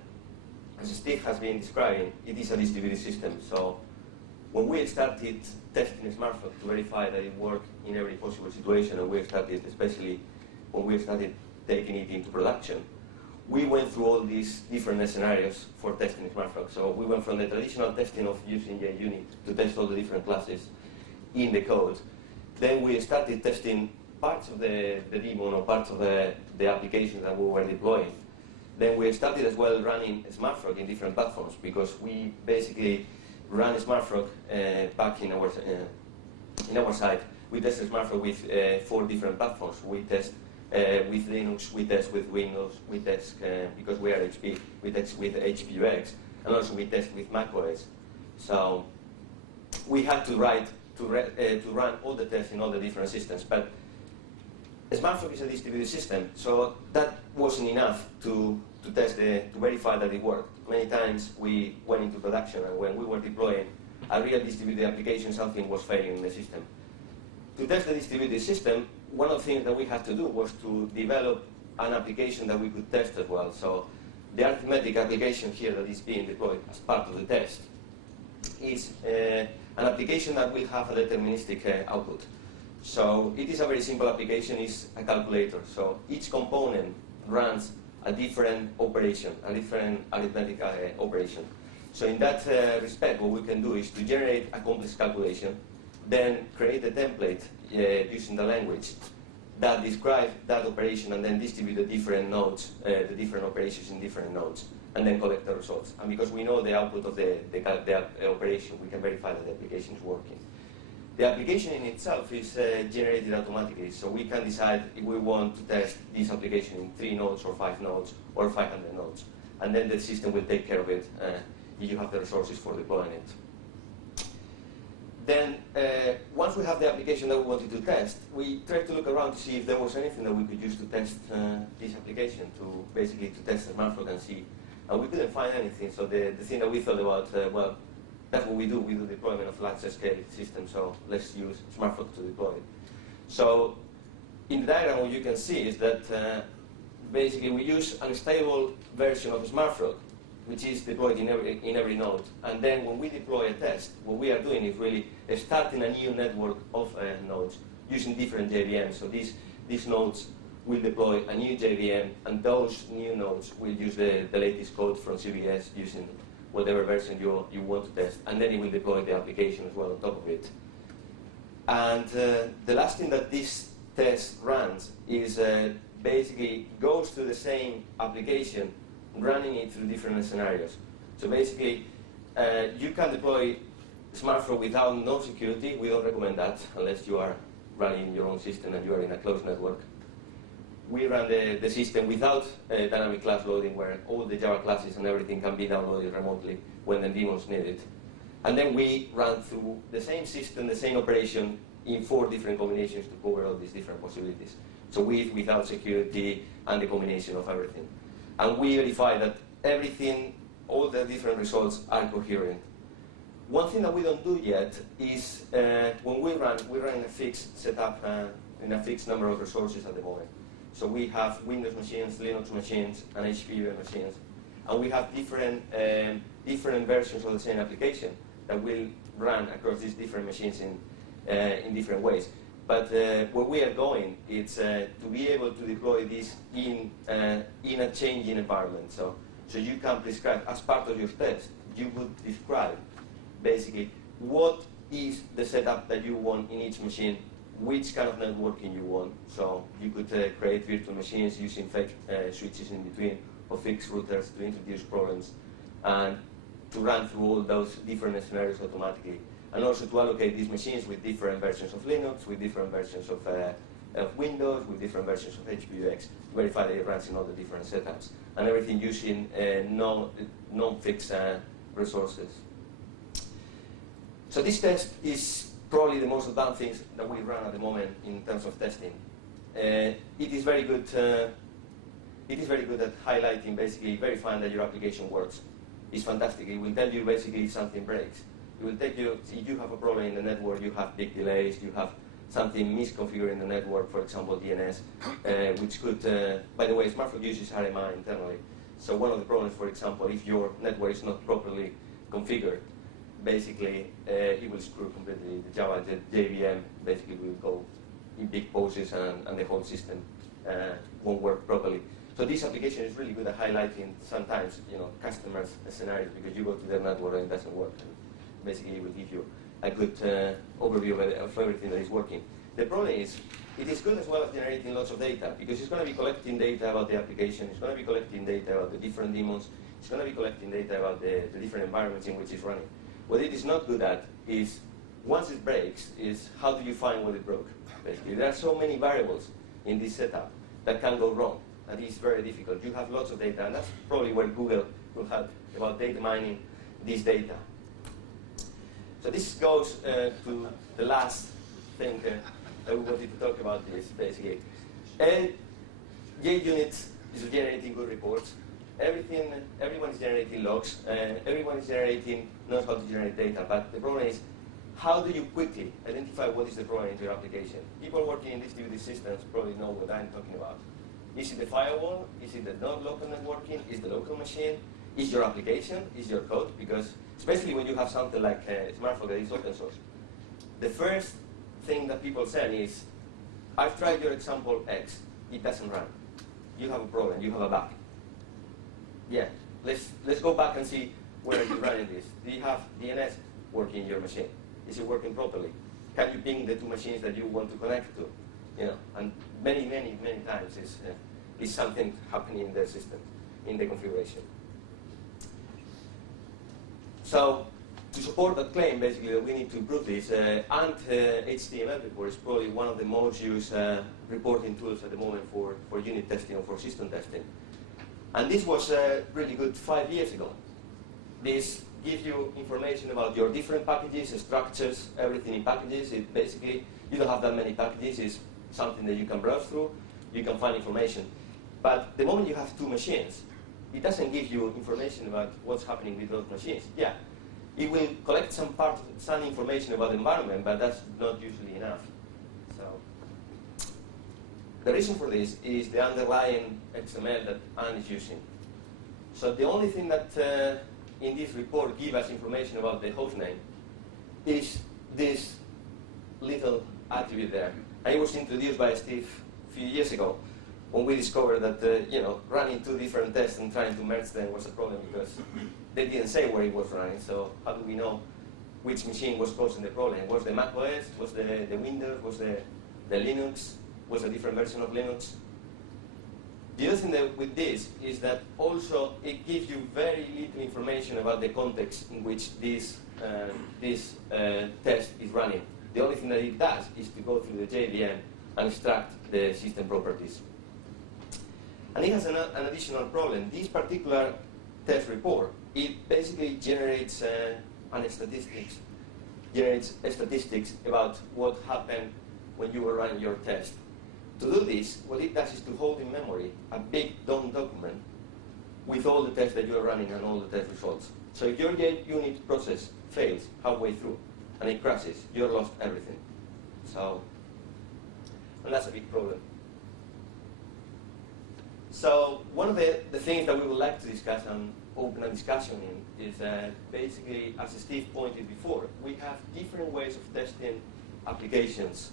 Steve has been describing, it is a distributed system. So when we started testing SmartFrog to verify that it worked in every possible situation, and we started, especially when we started taking it into production, we went through all these different scenarios for testing SmartFrog. So we went from the traditional testing of using GreatUnit to test all the different classes in the code. Then we started testing parts of the daemon or parts of the application that we were deploying. Then we started as well running SmartFrog in different platforms, because we basically ran SmartFrog back in our site. We tested SmartFrog with 4 different platforms. We test with Linux, we test with Windows, we test, because we are HP, we test with HPUX, and also we test with macOS. So we had to run all the tests in all the different systems. But SmartFrog is a distributed system, so that wasn't enough to verify that it worked. Many times we went into production, and when we were deploying a real distributed application, something was failing in the system. To test the distributed system, one of the things that we had to do was to develop an application that we could test as well. So the arithmetic application here that is being deployed as part of the test is an application that will have a deterministic output. So it is a very simple application. It's a calculator. So each component runs a different operation, a different arithmetic operation. So in that respect, what we can do is to generate a complex calculation, then create a template using the language that describes that operation, and then distribute the different nodes, the different operations in different nodes, and then collect the results. And because we know the output of the operation, we can verify that the application is working. The application in itself is generated automatically, so we can decide if we want to test this application in 3 nodes or 5 nodes or 500 nodes. And then the system will take care of it if you have the resources for deploying it. Then, once we have the application that we wanted to test, we tried to look around to see if there was anything that we could use to test this application, to basically to test SmartFrog and see. And we couldn't find anything, so the thing that we thought about, well, that's what we do deployment of large-scale systems, so let's use SmartFrog to deploy it. So in the diagram, what you can see is that basically we use an unstable version of SmartFrog, which is deployed in every node. And then when we deploy a test, what we are doing is really starting a new network of nodes using different JVMs. So these nodes will deploy a new JVM, and those new nodes will use the latest code from CVS using whatever version you want to test. And then it will deploy the application as well on top of it. And the last thing that this test runs is basically goes to the same application, running it through different scenarios. So basically, you can deploy SmartFrog without no security. We don't recommend that unless you are running your own system and you are in a closed network. We run the system without dynamic class loading, where all the Java classes and everything can be downloaded remotely when the daemons need it. And then we run through the same system, the same operation, in 4 different combinations to cover all these different possibilities. So with, without security, and the combination of everything. And we verify that everything, all the different results are coherent. One thing that we don't do yet is when we run in a fixed setup, in a fixed number of resources at the moment. So we have Windows machines, Linux machines, and HP machines. And we have different versions of the same application that will run across these different machines in different ways. But where we are going is to be able to deploy this in a changing environment. So you can prescribe, as part of your test, you would describe basically what is the setup that you want in each machine, which kind of networking you want. So you could create virtual machines using fake switches in between, or fixed routers to introduce problems, and to run through all those different scenarios automatically. And also to allocate these machines with different versions of Linux, with different versions of Windows, with different versions of HPUX, to verify that it runs in all the different setups. And everything using non-fixed resources. So this test is probably the most advanced things that we run at the moment in terms of testing. It is very good. It is very good at highlighting, basically verifying that your application works. It's fantastic. It will tell you basically if something breaks. It will tell you if you have a problem in the network, you have big delays, you have something misconfigured in the network, for example, DNS, which could, by the way, SmartFrog uses RMI internally. So one of the problems, for example, if your network is not properly configured, basically it will screw completely the Java, the JVM, basically will go in big poses and the whole system won't work properly. So this application is really good at highlighting sometimes, customers' scenarios because you go to their network and it doesn't work. And basically, it will give you a good overview of everything that is working. The problem is, it is good as well as generating lots of data because it's going to be collecting data about the application, it's going to be collecting data about the different daemons, it's going to be collecting data about the different environments in which it's running. What it is not good at is, once it breaks, is how do you find what it broke, basically. There are so many variables in this setup that can go wrong. And it's very difficult. You have lots of data, and that's probably where Google will help about data mining this data. So this goes to the last thing that we wanted to talk about this, basically. GreatUnit is generating good reports. Everyone is generating logs. Everyone is knows how to generate data. But the problem is, how do you quickly identify what is the problem in your application? People working in distributed systems probably know what I'm talking about. Is it the firewall? Is it the non-local networking? Is the local machine? Is your application? Is your code? Because especially when you have something like SmartFrog that is open source, the first thing that people say is, I've tried your example X, it doesn't run. You have a problem, you have a bug. Yeah, let's go back and see where are you running this. Do you have DNS working in your machine? Is it working properly? Can you ping the two machines that you want to connect to? And many times is something happening in the system, in the configuration. So to support that claim, basically, that we need to improve this, HTML report is probably one of the most used reporting tools at the moment for unit testing or for system testing. And this was really good 5 years ago. This gives you information about your different packages, structures, everything in packages. It basically, you don't have that many packages. It's something that you can browse through, you can find information. But the moment you have two machines, it doesn't give you information about what's happening with those machines. Yeah, it will collect some information about the environment, but that's not usually enough. So the reason for this is the underlying XML that Anne is using. So the only thing that in this report gives us information about the host name is this little attribute there. And it was introduced by Steve a few years ago when we discovered that running two different tests and trying to merge them was a problem because they didn't say where it was running. So how do we know which machine was causing the problem? Was the Mac OS? Was the Windows? Was the Linux? Was a different version of Linux? The other thing that with this is that also it gives you very little information about the context in which this test is running. The only thing that it does is to go through the JVM and extract the system properties. And it has an additional problem. This particular test report, it basically generates statistics about what happened when you were running your test. To do this, what it does is to hold in memory a big DOM document with all the tests that you are running and all the test results. So if your unit process fails halfway through and it crashes, you've lost everything. And that's a big problem. So one of the things that we would like to discuss and open a discussion in is basically, as Steve pointed before, we have different ways of testing applications.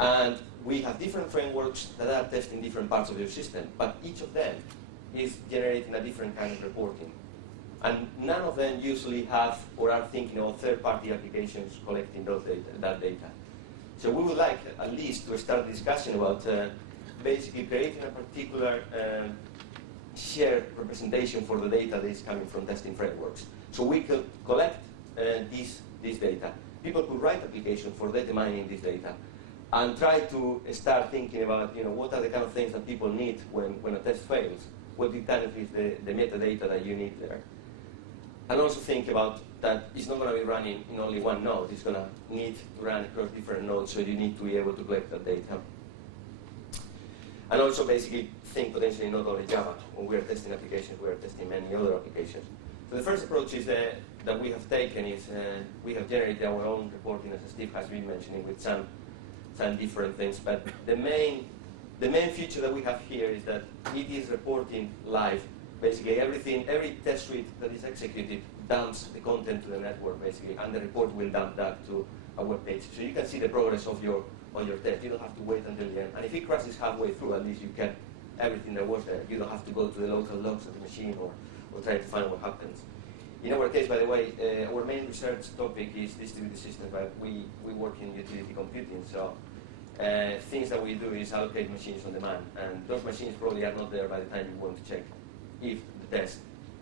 And we have different frameworks that are testing different parts of your system, but each of them is generating a different kind of reporting. And none of them usually have or are thinking about third-party applications collecting that data. So we would like at least to start a discussion about basically creating a particular shared representation for the data that is coming from testing frameworks. So we could collect this data. People could write applications for data mining this data and try to start thinking about what are the kind of things that people need when a test fails. What kind of is the metadata that you need there. And also think about that it's not going to be running in only one node. It's going to need to run across different nodes, so you need to be able to collect that data. And also basically think potentially not only Java. When we are testing applications, we are testing many other applications. So the first approach is that we have taken is we have generated our own reporting, as Steve has been mentioning, with some different things. But the main feature that we have here is that it is reporting live. Basically, every test suite that is executed dumps the content to the network, basically, and the report will dump that to a web page. So you can see the progress of your test. You don't have to wait until the end. And if it crashes halfway through, at least you get everything that was there. You don't have to go to the local logs of the machine or try to find what happens. In our case, by the way, our main research topic is distributed systems, but we work in utility computing. So things that we do is allocate machines on demand, and those machines probably are not there by the time you want to check if the test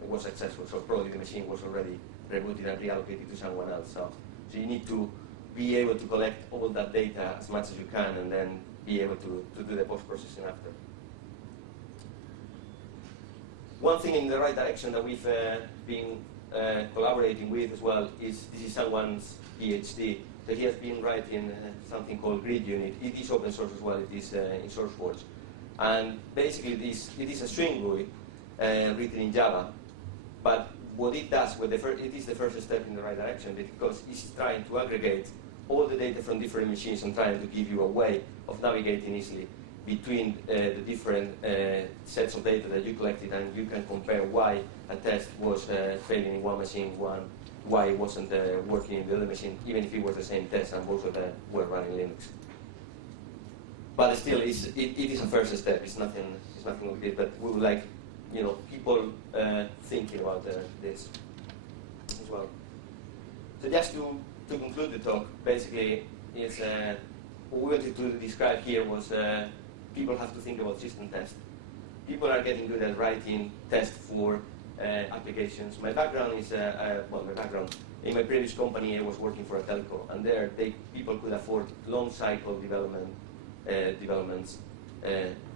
was successful. So probably the machine was already rebooted and reallocated to someone else. So you need to be able to collect all that data as much as you can, and then be able to do the post-processing after. One thing in the right direction that we've been collaborating with as well is this is someone's PhD. So he has been writing something called GreatUnit. It is open source as well. It is in SourceForge. And basically it is a string GUI written in Java. But what it does, it is the first step in the right direction, because it's trying to aggregate all the data from different machines and trying to give you a way of navigating easily between the different sets of data that you collected, and you can compare why a test was failing in one machine, why it wasn't working in the other machine, even if it was the same test and both of them were running Linux. But still, it is a first step. It's nothing like this. But we would like, people thinking about this as well. So just to conclude the talk, basically, is what we wanted to describe here was people have to think about system tests. People are getting good at writing tests for applications. My background is, in my previous company I was working for a telco, and there people could afford long cycle developments,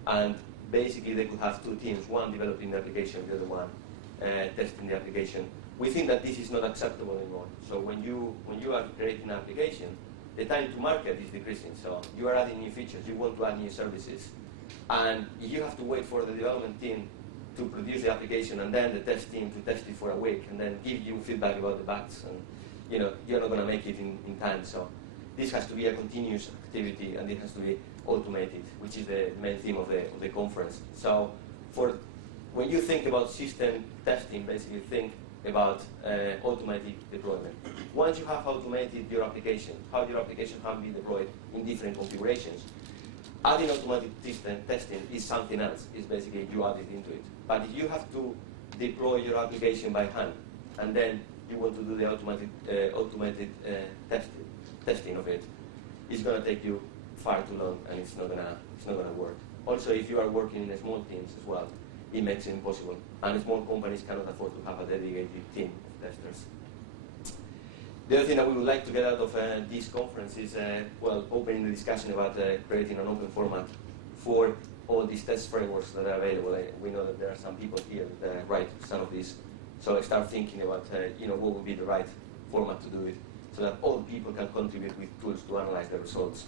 and basically they could have two teams, one developing the application, the other one testing the application. We think that this is not acceptable anymore. So when you are creating an application, the time to market is decreasing. So you are adding new features, you want to add new services, and you have to wait for the development team to produce the application, and then the test team to test it for a week, and then give you feedback about the bugs, and you're not going to make it in time. So this has to be a continuous activity, and it has to be automated, which is the main theme of the conference. So when you think about system testing, basically think about automatic deployment. Once you have automated your application, how your application can be deployed in different configurations, adding automatic testing is something else. It's basically you add it into it. But if you have to deploy your application by hand, and then you want to do the automated testing of it, it's going to take you far too long, and it's not gonna work. Also, if you are working in small teams as well, it makes it impossible. And small companies cannot afford to have a dedicated team of testers. The other thing that we would like to get out of this conference is, opening the discussion about creating an open format for all these test frameworks that are available. We know that there are some people here that write some of these. So I start thinking about, what would be the right format to do it, so that all people can contribute with tools to analyze the results.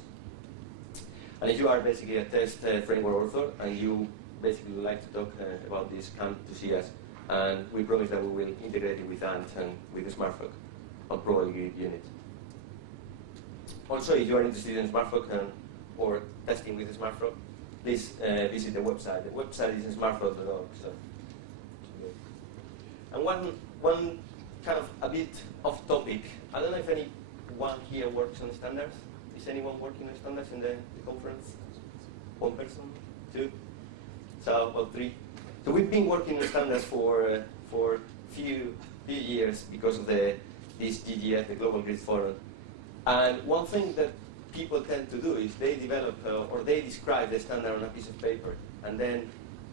And if you are basically a test framework author, and you basically would like to talk about this, come to see us. And we promise that we will integrate it with Ant and with SmartFrog, or probably GreatUnit. Also, if you are interested in SmartFrog or testing with SmartFrog, please visit the website. The website is smartfrog.org. So. And one kind of a bit off topic. I don't know if anyone here works on standards. Is anyone working on standards in the conference? One person? Two? So, well, three. So we've been working on standards for few years because of this GGF, the Global Grid Forum. And one thing that people tend to do is they develop or they describe the standard on a piece of paper, and then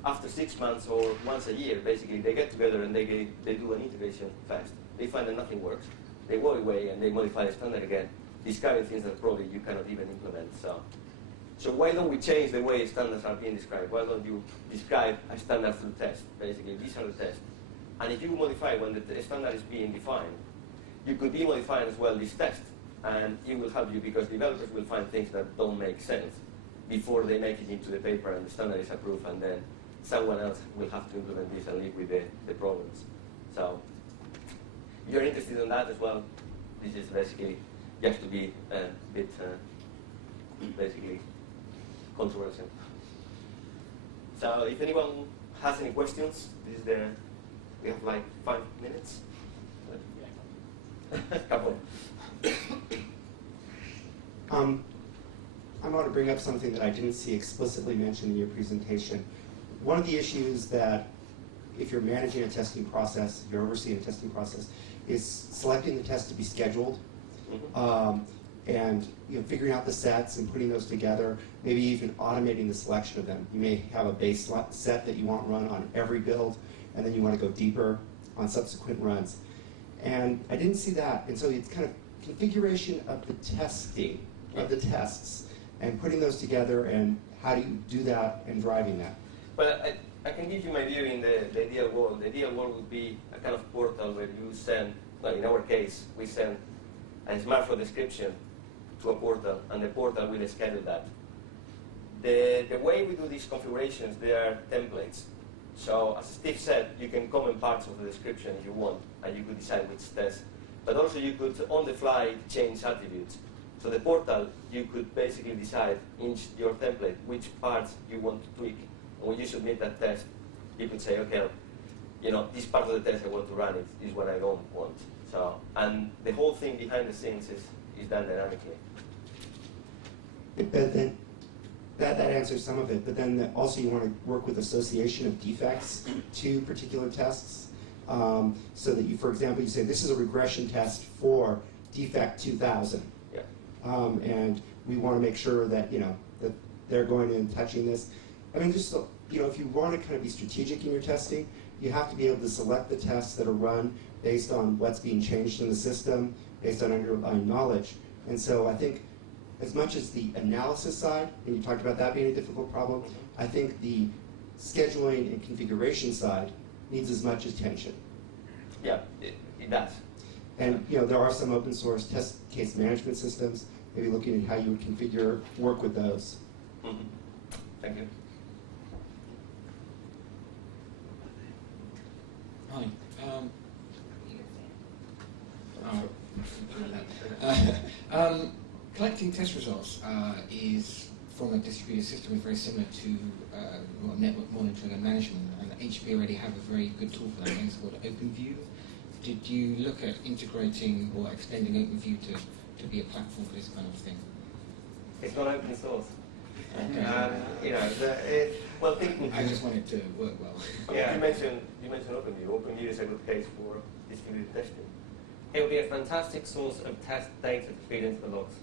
after 6 months or once a year, basically, they get together and they do an integration fast. They find that nothing works. They go away and they modify the standard again, describing things that probably you cannot even implement. So why don't we change the way standards are being described? Why don't you describe a standard through test? Basically, these are the tests. And if you modify when the standard is being defined, you could be modifying as well this test. And it will help you because developers will find things that don't make sense before they make it into the paper and the standard is approved, and then someone else will have to implement this and live with the problems. So if you're interested in that as well, this is basically just to be a bit basically controversial. So if anyone has any questions, this is we have like 5 minutes. Couple. I want to bring up something that I didn't see explicitly mentioned in your presentation. One of the issues that, if you're managing a testing process, you're overseeing a testing process, is selecting the test to be scheduled, and figuring out the sets and putting those together, maybe even automating the selection of them. You may have a base set that you want run on every build, and then you want to go deeper on subsequent runs. And I didn't see that, and so it's kind of configuration of the testing, of the tests, and putting those together, and how do you do that and driving that? Well, I can give you my view in the ideal world. The ideal world would be a kind of portal where you send, well, in our case, we send a SmartFrog description to a portal, and the portal will schedule that. The way we do these configurations, they are templates. So, as Steve said, you can comment parts of the description if you want, and you could decide which test. But also you could, on the fly, change attributes. So the portal, you could basically decide in your template which parts you want to tweak. And when you submit that test, you could say, okay, this part of the test I want to run is what I don't want. So, and the whole thing behind the scenes is done dynamically. But then that answers some of it, but then also you want to work with association of defects to particular tests, so that you, for example, you say this is a regression test for defect 2000. Yeah. And we want to make sure that that they're going in and touching this. I mean, just if you want to kind of be strategic in your testing, you have to be able to select the tests that are run based on what's being changed in the system, based on underlying knowledge. And so I think, as much as the analysis side, and you talked about that being a difficult problem, I think the scheduling and configuration side needs as much attention. Yeah, it does. And there are some open source test case management systems, maybe looking at how you would configure, work with those. Mm-hmm. Thank you. Hi. Collecting test results is, from a distributed system, is very similar to network monitoring and management, and HP already have a very good tool for that. It's called OpenView. Did you look at integrating or extending OpenView to be a platform for this kind of thing? It's not open source. Okay. Well, I just want it to work well. Yeah. You mentioned OpenView. OpenView is a good case for distributed testing. It would be a fantastic source of test data to feed into the logs.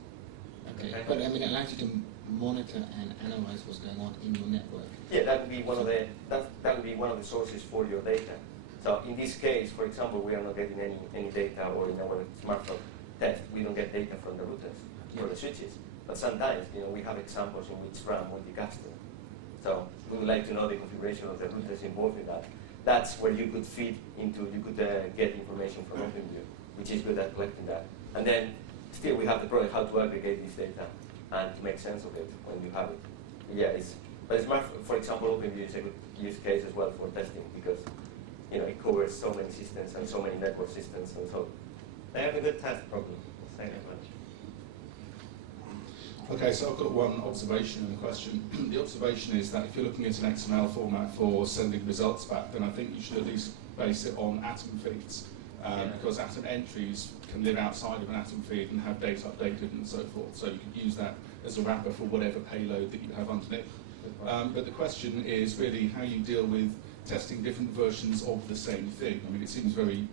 Okay, but I mean, it allows you to monitor and analyze what's going on in your network. Yeah, that would be one of the sources for your data. So in this case, for example, we are not getting any data, or in our SmartFrog test, we don't get data from the routers or the switches. But sometimes, we have examples in which run multicasting. So we would like to know the configuration of the routers involved in that. That's where you could feed into, you could get information from OpenView, which is good at collecting that. And then still we have the problem how to aggregate this data and to make sense of it when you have it. Yeah, but for example, OpenView is a good use case as well for testing, because it covers so many systems and so many network systems, and so they have a good test problem. I'll say that much. Okay, so I've got one observation and a question. The observation is that if you're looking at an XML format for sending results back, then I think you should at least base it on atom feeds, because atom entries can live outside of an atom feed and have data updated and so forth. So you could use that as a wrapper for whatever payload that you have underneath. But the question is really how you deal with testing different versions of the same thing. I mean, it seems very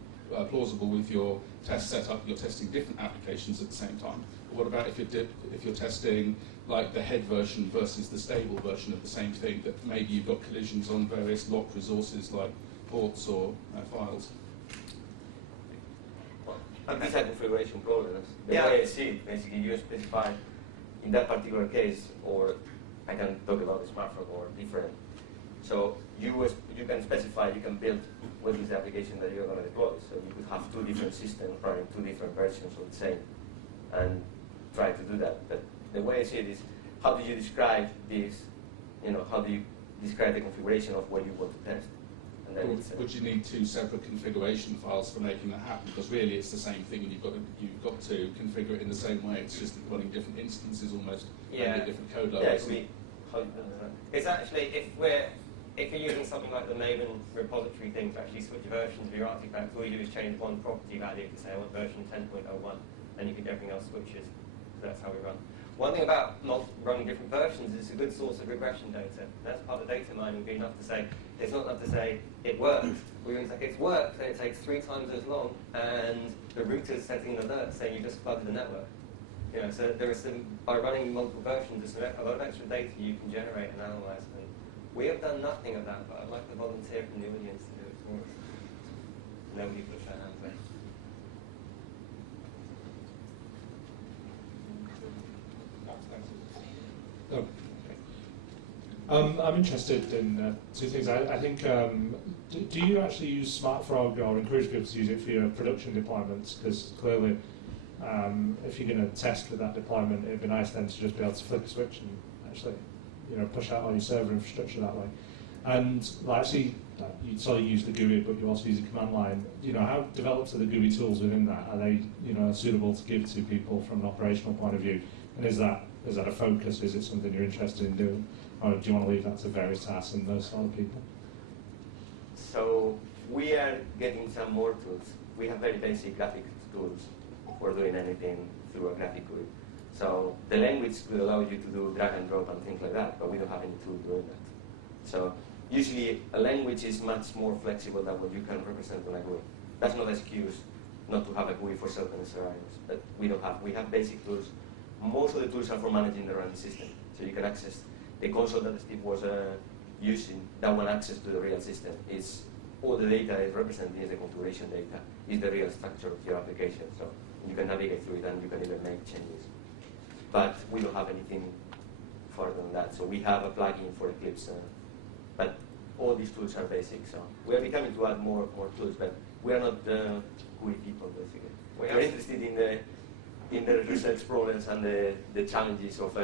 plausible with your test setup, you're testing different applications at the same time. But what about if you're testing like the head version versus the stable version of the same thing, that maybe you've got collisions on various locked resources like ports or files? And these are configuration problems. The way I see it, basically you specify in that particular case, or I can talk about the SmartFrog or different So you can specify, you can build what is the application that you're going to deploy. So you could have two different systems running two different versions of the same, and try to do that. But the way I see it is, how do you describe this? How do you describe the configuration of what you want to test? And then Would you need two separate configuration files for making that happen? Because really, it's the same thing, and you've got to configure it in the same way. It's just running different instances almost, maybe different code levels. It's actually, if you're using something like the Maven repository thing to actually switch versions of your artifacts, all you do is change one property value to say I want version 10.01, and you can everything else switches. So that's how we run. One thing about running different versions is it's a good source of regression data. That's part of data mining. Would be enough to say, it's not enough to say it works. We mean like it's worked, then it takes 3 times as long, and the router's setting an alert saying you just flooded the network. So there is by running multiple versions, there's a lot of extra data you can generate and analyze. And we have done nothing of that, but I'd like to volunteer from the audience to do it for us. Nobody puts their hands there. I'm interested in two things. I think, do you actually use SmartFrog or encourage people to use it for your production deployments? Because clearly, if you're going to test with that deployment, it'd be nice then to just be able to flick a switch and actually, push out all your server infrastructure that way. And actually, you sort of use the GUI, but you also use a command line. How developed are the GUI tools within that? Are they, suitable to give to people from an operational point of view? And is that a focus? Is it something you're interested in doing? Or do you want to leave that to Veritas and those sort of people? So we are getting some more tools. We have very basic graphics tools for doing anything through a graphic GUI. So the language will allow you to do drag and drop and things like that, but we don't have any tool doing that. So usually a language is much more flexible than what you can represent on a GUI. That's not an excuse not to have a GUI for certain scenarios, but we don't have. We have basic tools. Most of the tools are for managing the running system, so you can access the console that Steve was using. That one access to the real system is all the data is represented is the configuration data, is the real structure of your application. So you can navigate through it and you can even make changes. But we don't have anything further than that. So we have a plugin for Eclipse, but all these tools are basic. So we are becoming to add more tools, but we are not GUI people basically. We are interested in the research problems and the challenges of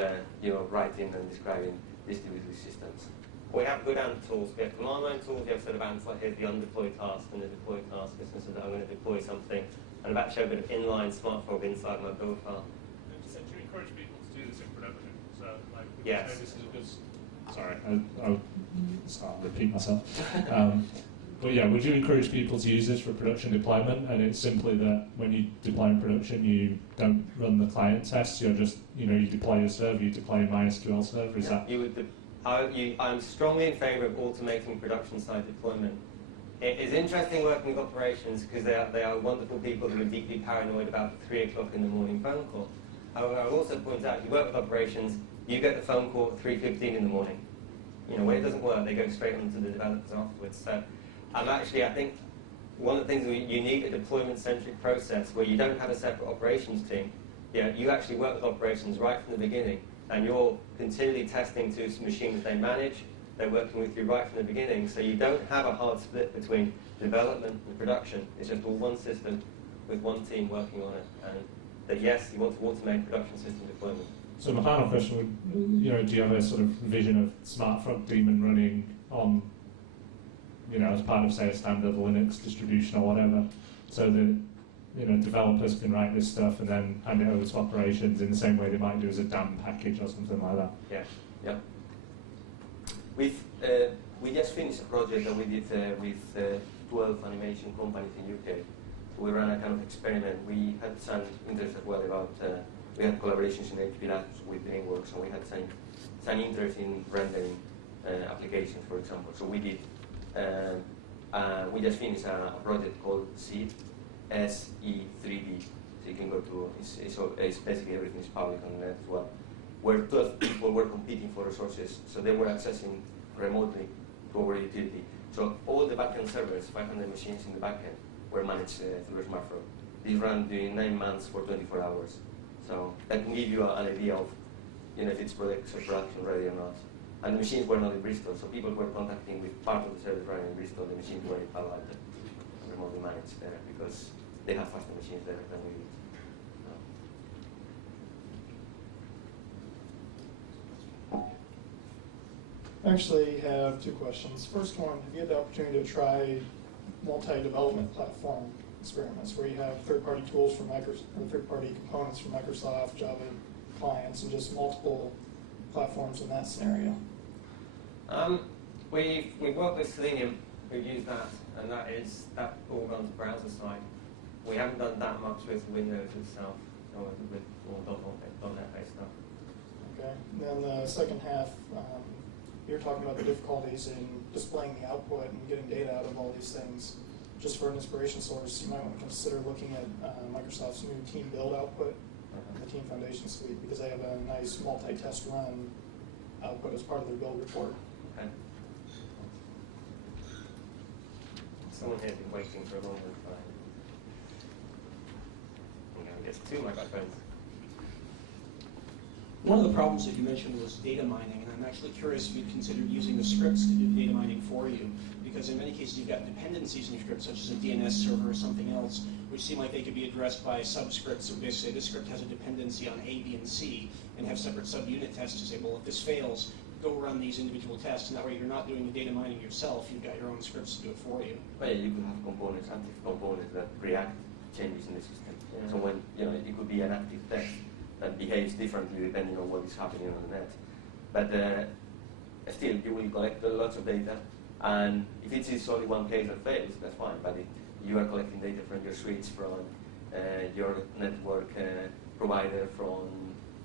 writing and describing distributed systems. We have good ANT tools. We have command line tools. We have sort of ANTs like here's the undeployed task and the deployed task. This is that I'm going to deploy something, and I've actually a bit of inline SmartFrog inside my build file. So do you encourage people to do this in production? So like, yes. This is a good. Sorry, I'll repeat myself. But yeah, would you encourage people to use this for production deployment? And it's simply that when you deploy in production, you don't run the client tests. You're just, you deploy your server, you deploy a MySQL server. Is that? I'm strongly in favour of automating production side deployment. It is interesting working with operations because they are wonderful people who are deeply paranoid about the 3 o'clock in the morning phone call. However, I will also point out, if you work with operations, you get the phone call at 3:15 in the morning. When it doesn't work, they go straight on to the developers afterwards. So I think one of the things you need a deployment-centric process where you don't have a separate operations team. You actually work with operations right from the beginning, and you're continually testing to machines they manage. They're working with you right from the beginning, so you don't have a hard split between development and production. It's just all one system with one team working on it. And that yes, you want to automate production system deployment. So my final question would, do you have a sort of vision of SmartFrog daemon running on, as part of, say, a standard Linux distribution or whatever, so that developers can write this stuff and then hand it over to operations in the same way they might do as a DAM package or something like that? Yeah. We just finished a project that we did with 12 animation companies in UK. We ran a kind of experiment. We had some interest as well about, we had collaborations in HP Labs with DreamWorks, and we had some interest in rendering applications, for example. So we did, we just finished a project called SEED, SE3D. So you can go to, it's basically everything is public on the net as well, where 12 people were competing for resources. So they were accessing remotely to our utility. So all the backend servers, 500 machines in the backend, were managed through SmartFrog. These ran during 9 months for 24 hours. So that can give you an idea of if it's production ready or not. And the machines were not in Bristol, so people were contacting with part of the service running in Bristol, the machines were in Palo Alto, remotely managed there, because they have faster machines there than we do. I actually have two questions. First one, have you had the opportunity to try multi-development platform experiments where you have third-party tools from Microsoft, or third-party components from Microsoft, Java clients, and just multiple platforms in that scenario? We've worked with Selenium, we've used that, and that all runs browser side. We haven't done that much with Windows itself, or with .NET based stuff. Okay. And then the second half, you're talking about the difficulties in displaying the output and getting data out of all these things. Just for an inspiration source, you might want to consider looking at Microsoft's new Team Build output, the Team Foundation suite, because they have a nice multi-test run output as part of their build report. Okay. Someone here has been waiting for a long time. I'm going to get two microphones. One of the problems that you mentioned was data mining, and I'm actually curious if you'd considered using the scripts to do data mining for you, because in many cases you've got dependencies in your script, such as a DNS server or something else, which seem like they could be addressed by subscripts. So basically, this script has a dependency on A, B, and C, and have separate subunit tests to say, well, if this fails, go run these individual tests, and that way you're not doing the data mining yourself, you've got your own scripts to do it for you. Well, yeah, you could have components, active components that react changes in the system. Yeah. So when, it could be an active test that behaves differently depending on what is happening on the net. But still, you will collect lots of data, and if it is only one case that fails, that's fine. But if you are collecting data from your switch, from your network provider, from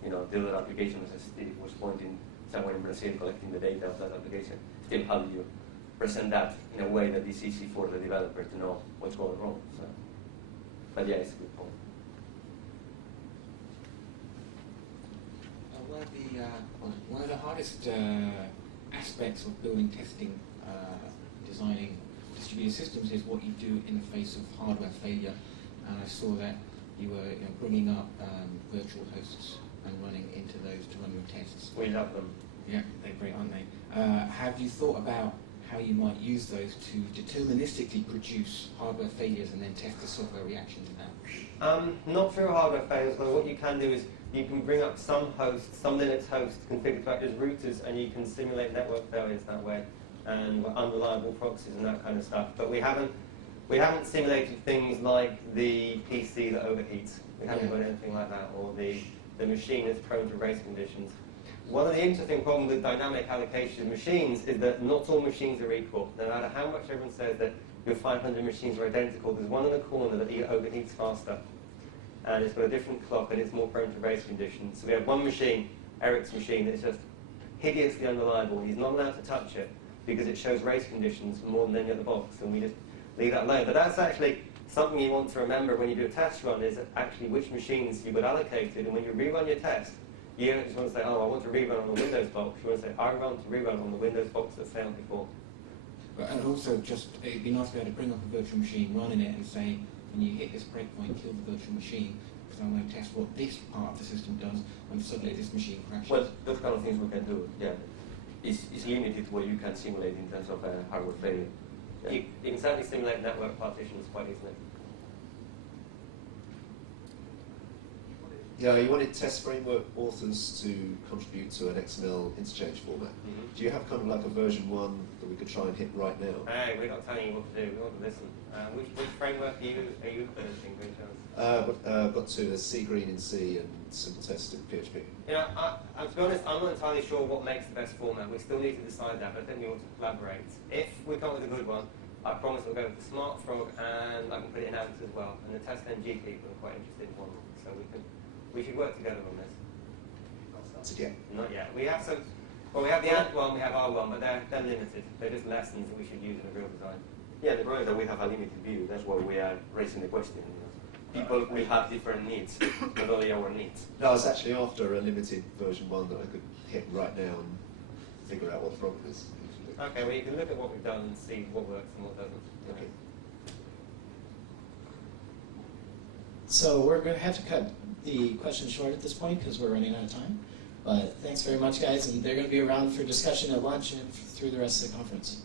the other application, as Steve was pointing, somewhere in Brazil collecting the data of that application, still how do you present that in a way that is easy for the developer to know what's going wrong? So, but yeah, it's a good point. One of the hardest aspects of building, testing, designing distributed systems is what you do in the face of hardware failure. And I saw that you were bringing up virtual hosts and running into those to run your tests. We love them. Yeah, they're great, aren't they? Have you thought about how you might use those to deterministically produce hardware failures and then test the software reaction to that? Not through hardware failures, but what you can do is you can bring up some hosts, some Linux hosts configured to act as routers, and you can simulate network failures that way, and unreliable proxies and that kind of stuff. But we haven't simulated things like the PC that overheats. We haven't got anything like that, or the machine that's prone to race conditions. One of the interesting problems with dynamic allocation of machines is that not all machines are equal. No matter how much everyone says that your 500 machines are identical, there's one in the corner that overheats faster. And it's got a different clock and it's more prone to race conditions. So we have one machine, Eric's machine, that's just hideously unreliable. He's not allowed to touch it because it shows race conditions more than any other box, and we just leave that alone. But that's actually something you want to remember when you do a test run, is actually which machines you would allocate it. And when you rerun your test, you don't just want to say, oh, I want to rerun on the Windows box. You want to say, I want to rerun on the Windows box that failed before. And also, it'd be nice to be able to bring up a virtual machine, run in it, and say, when you hit this breakpoint, kill the virtual machine, because I'm going to test what this part of the system does when suddenly this machine crashes. Well, those kind of things we can do, yeah. It's limited to what you can simulate in terms of hardware failure. Yeah. You can certainly simulate network partitions quite easily. Yeah, you wanted test framework authors to contribute to an XML interchange format. Mm-hmm. Do you have kind of like a version 1 that we could try and hit right now? Hey, we're not telling you what to do, we want to listen. Which framework are you implementing, GreatUnit? I've got two, there's C Green in C and Simple Test in PHP. To be honest, I'm not entirely sure what makes the best format. We still need to decide that, but I think we ought to collaborate. If we come up with a good one, I promise we'll go with the SmartFrog, and I can put it in AMP as well. And the TestNG people are quite interested in one, so we should work together on this. Not started yet. Not yet. We have some. Well, we have the AMP one, we have our one, but they're limited. They're just lessons that we should use in a real design. Yeah, the problem is that we have a limited view. That's why we are raising the question. People will have different needs, not only our needs. No, I was actually after a limited version 1 that I could hit right now and figure out what the problem is. Okay, well you can look at what we've done and see what works and what doesn't. Okay. So we're going to have to cut the questions short at this point because we're running out of time. But thanks very much, guys, and they're going to be around for discussion at lunch and through the rest of the conference.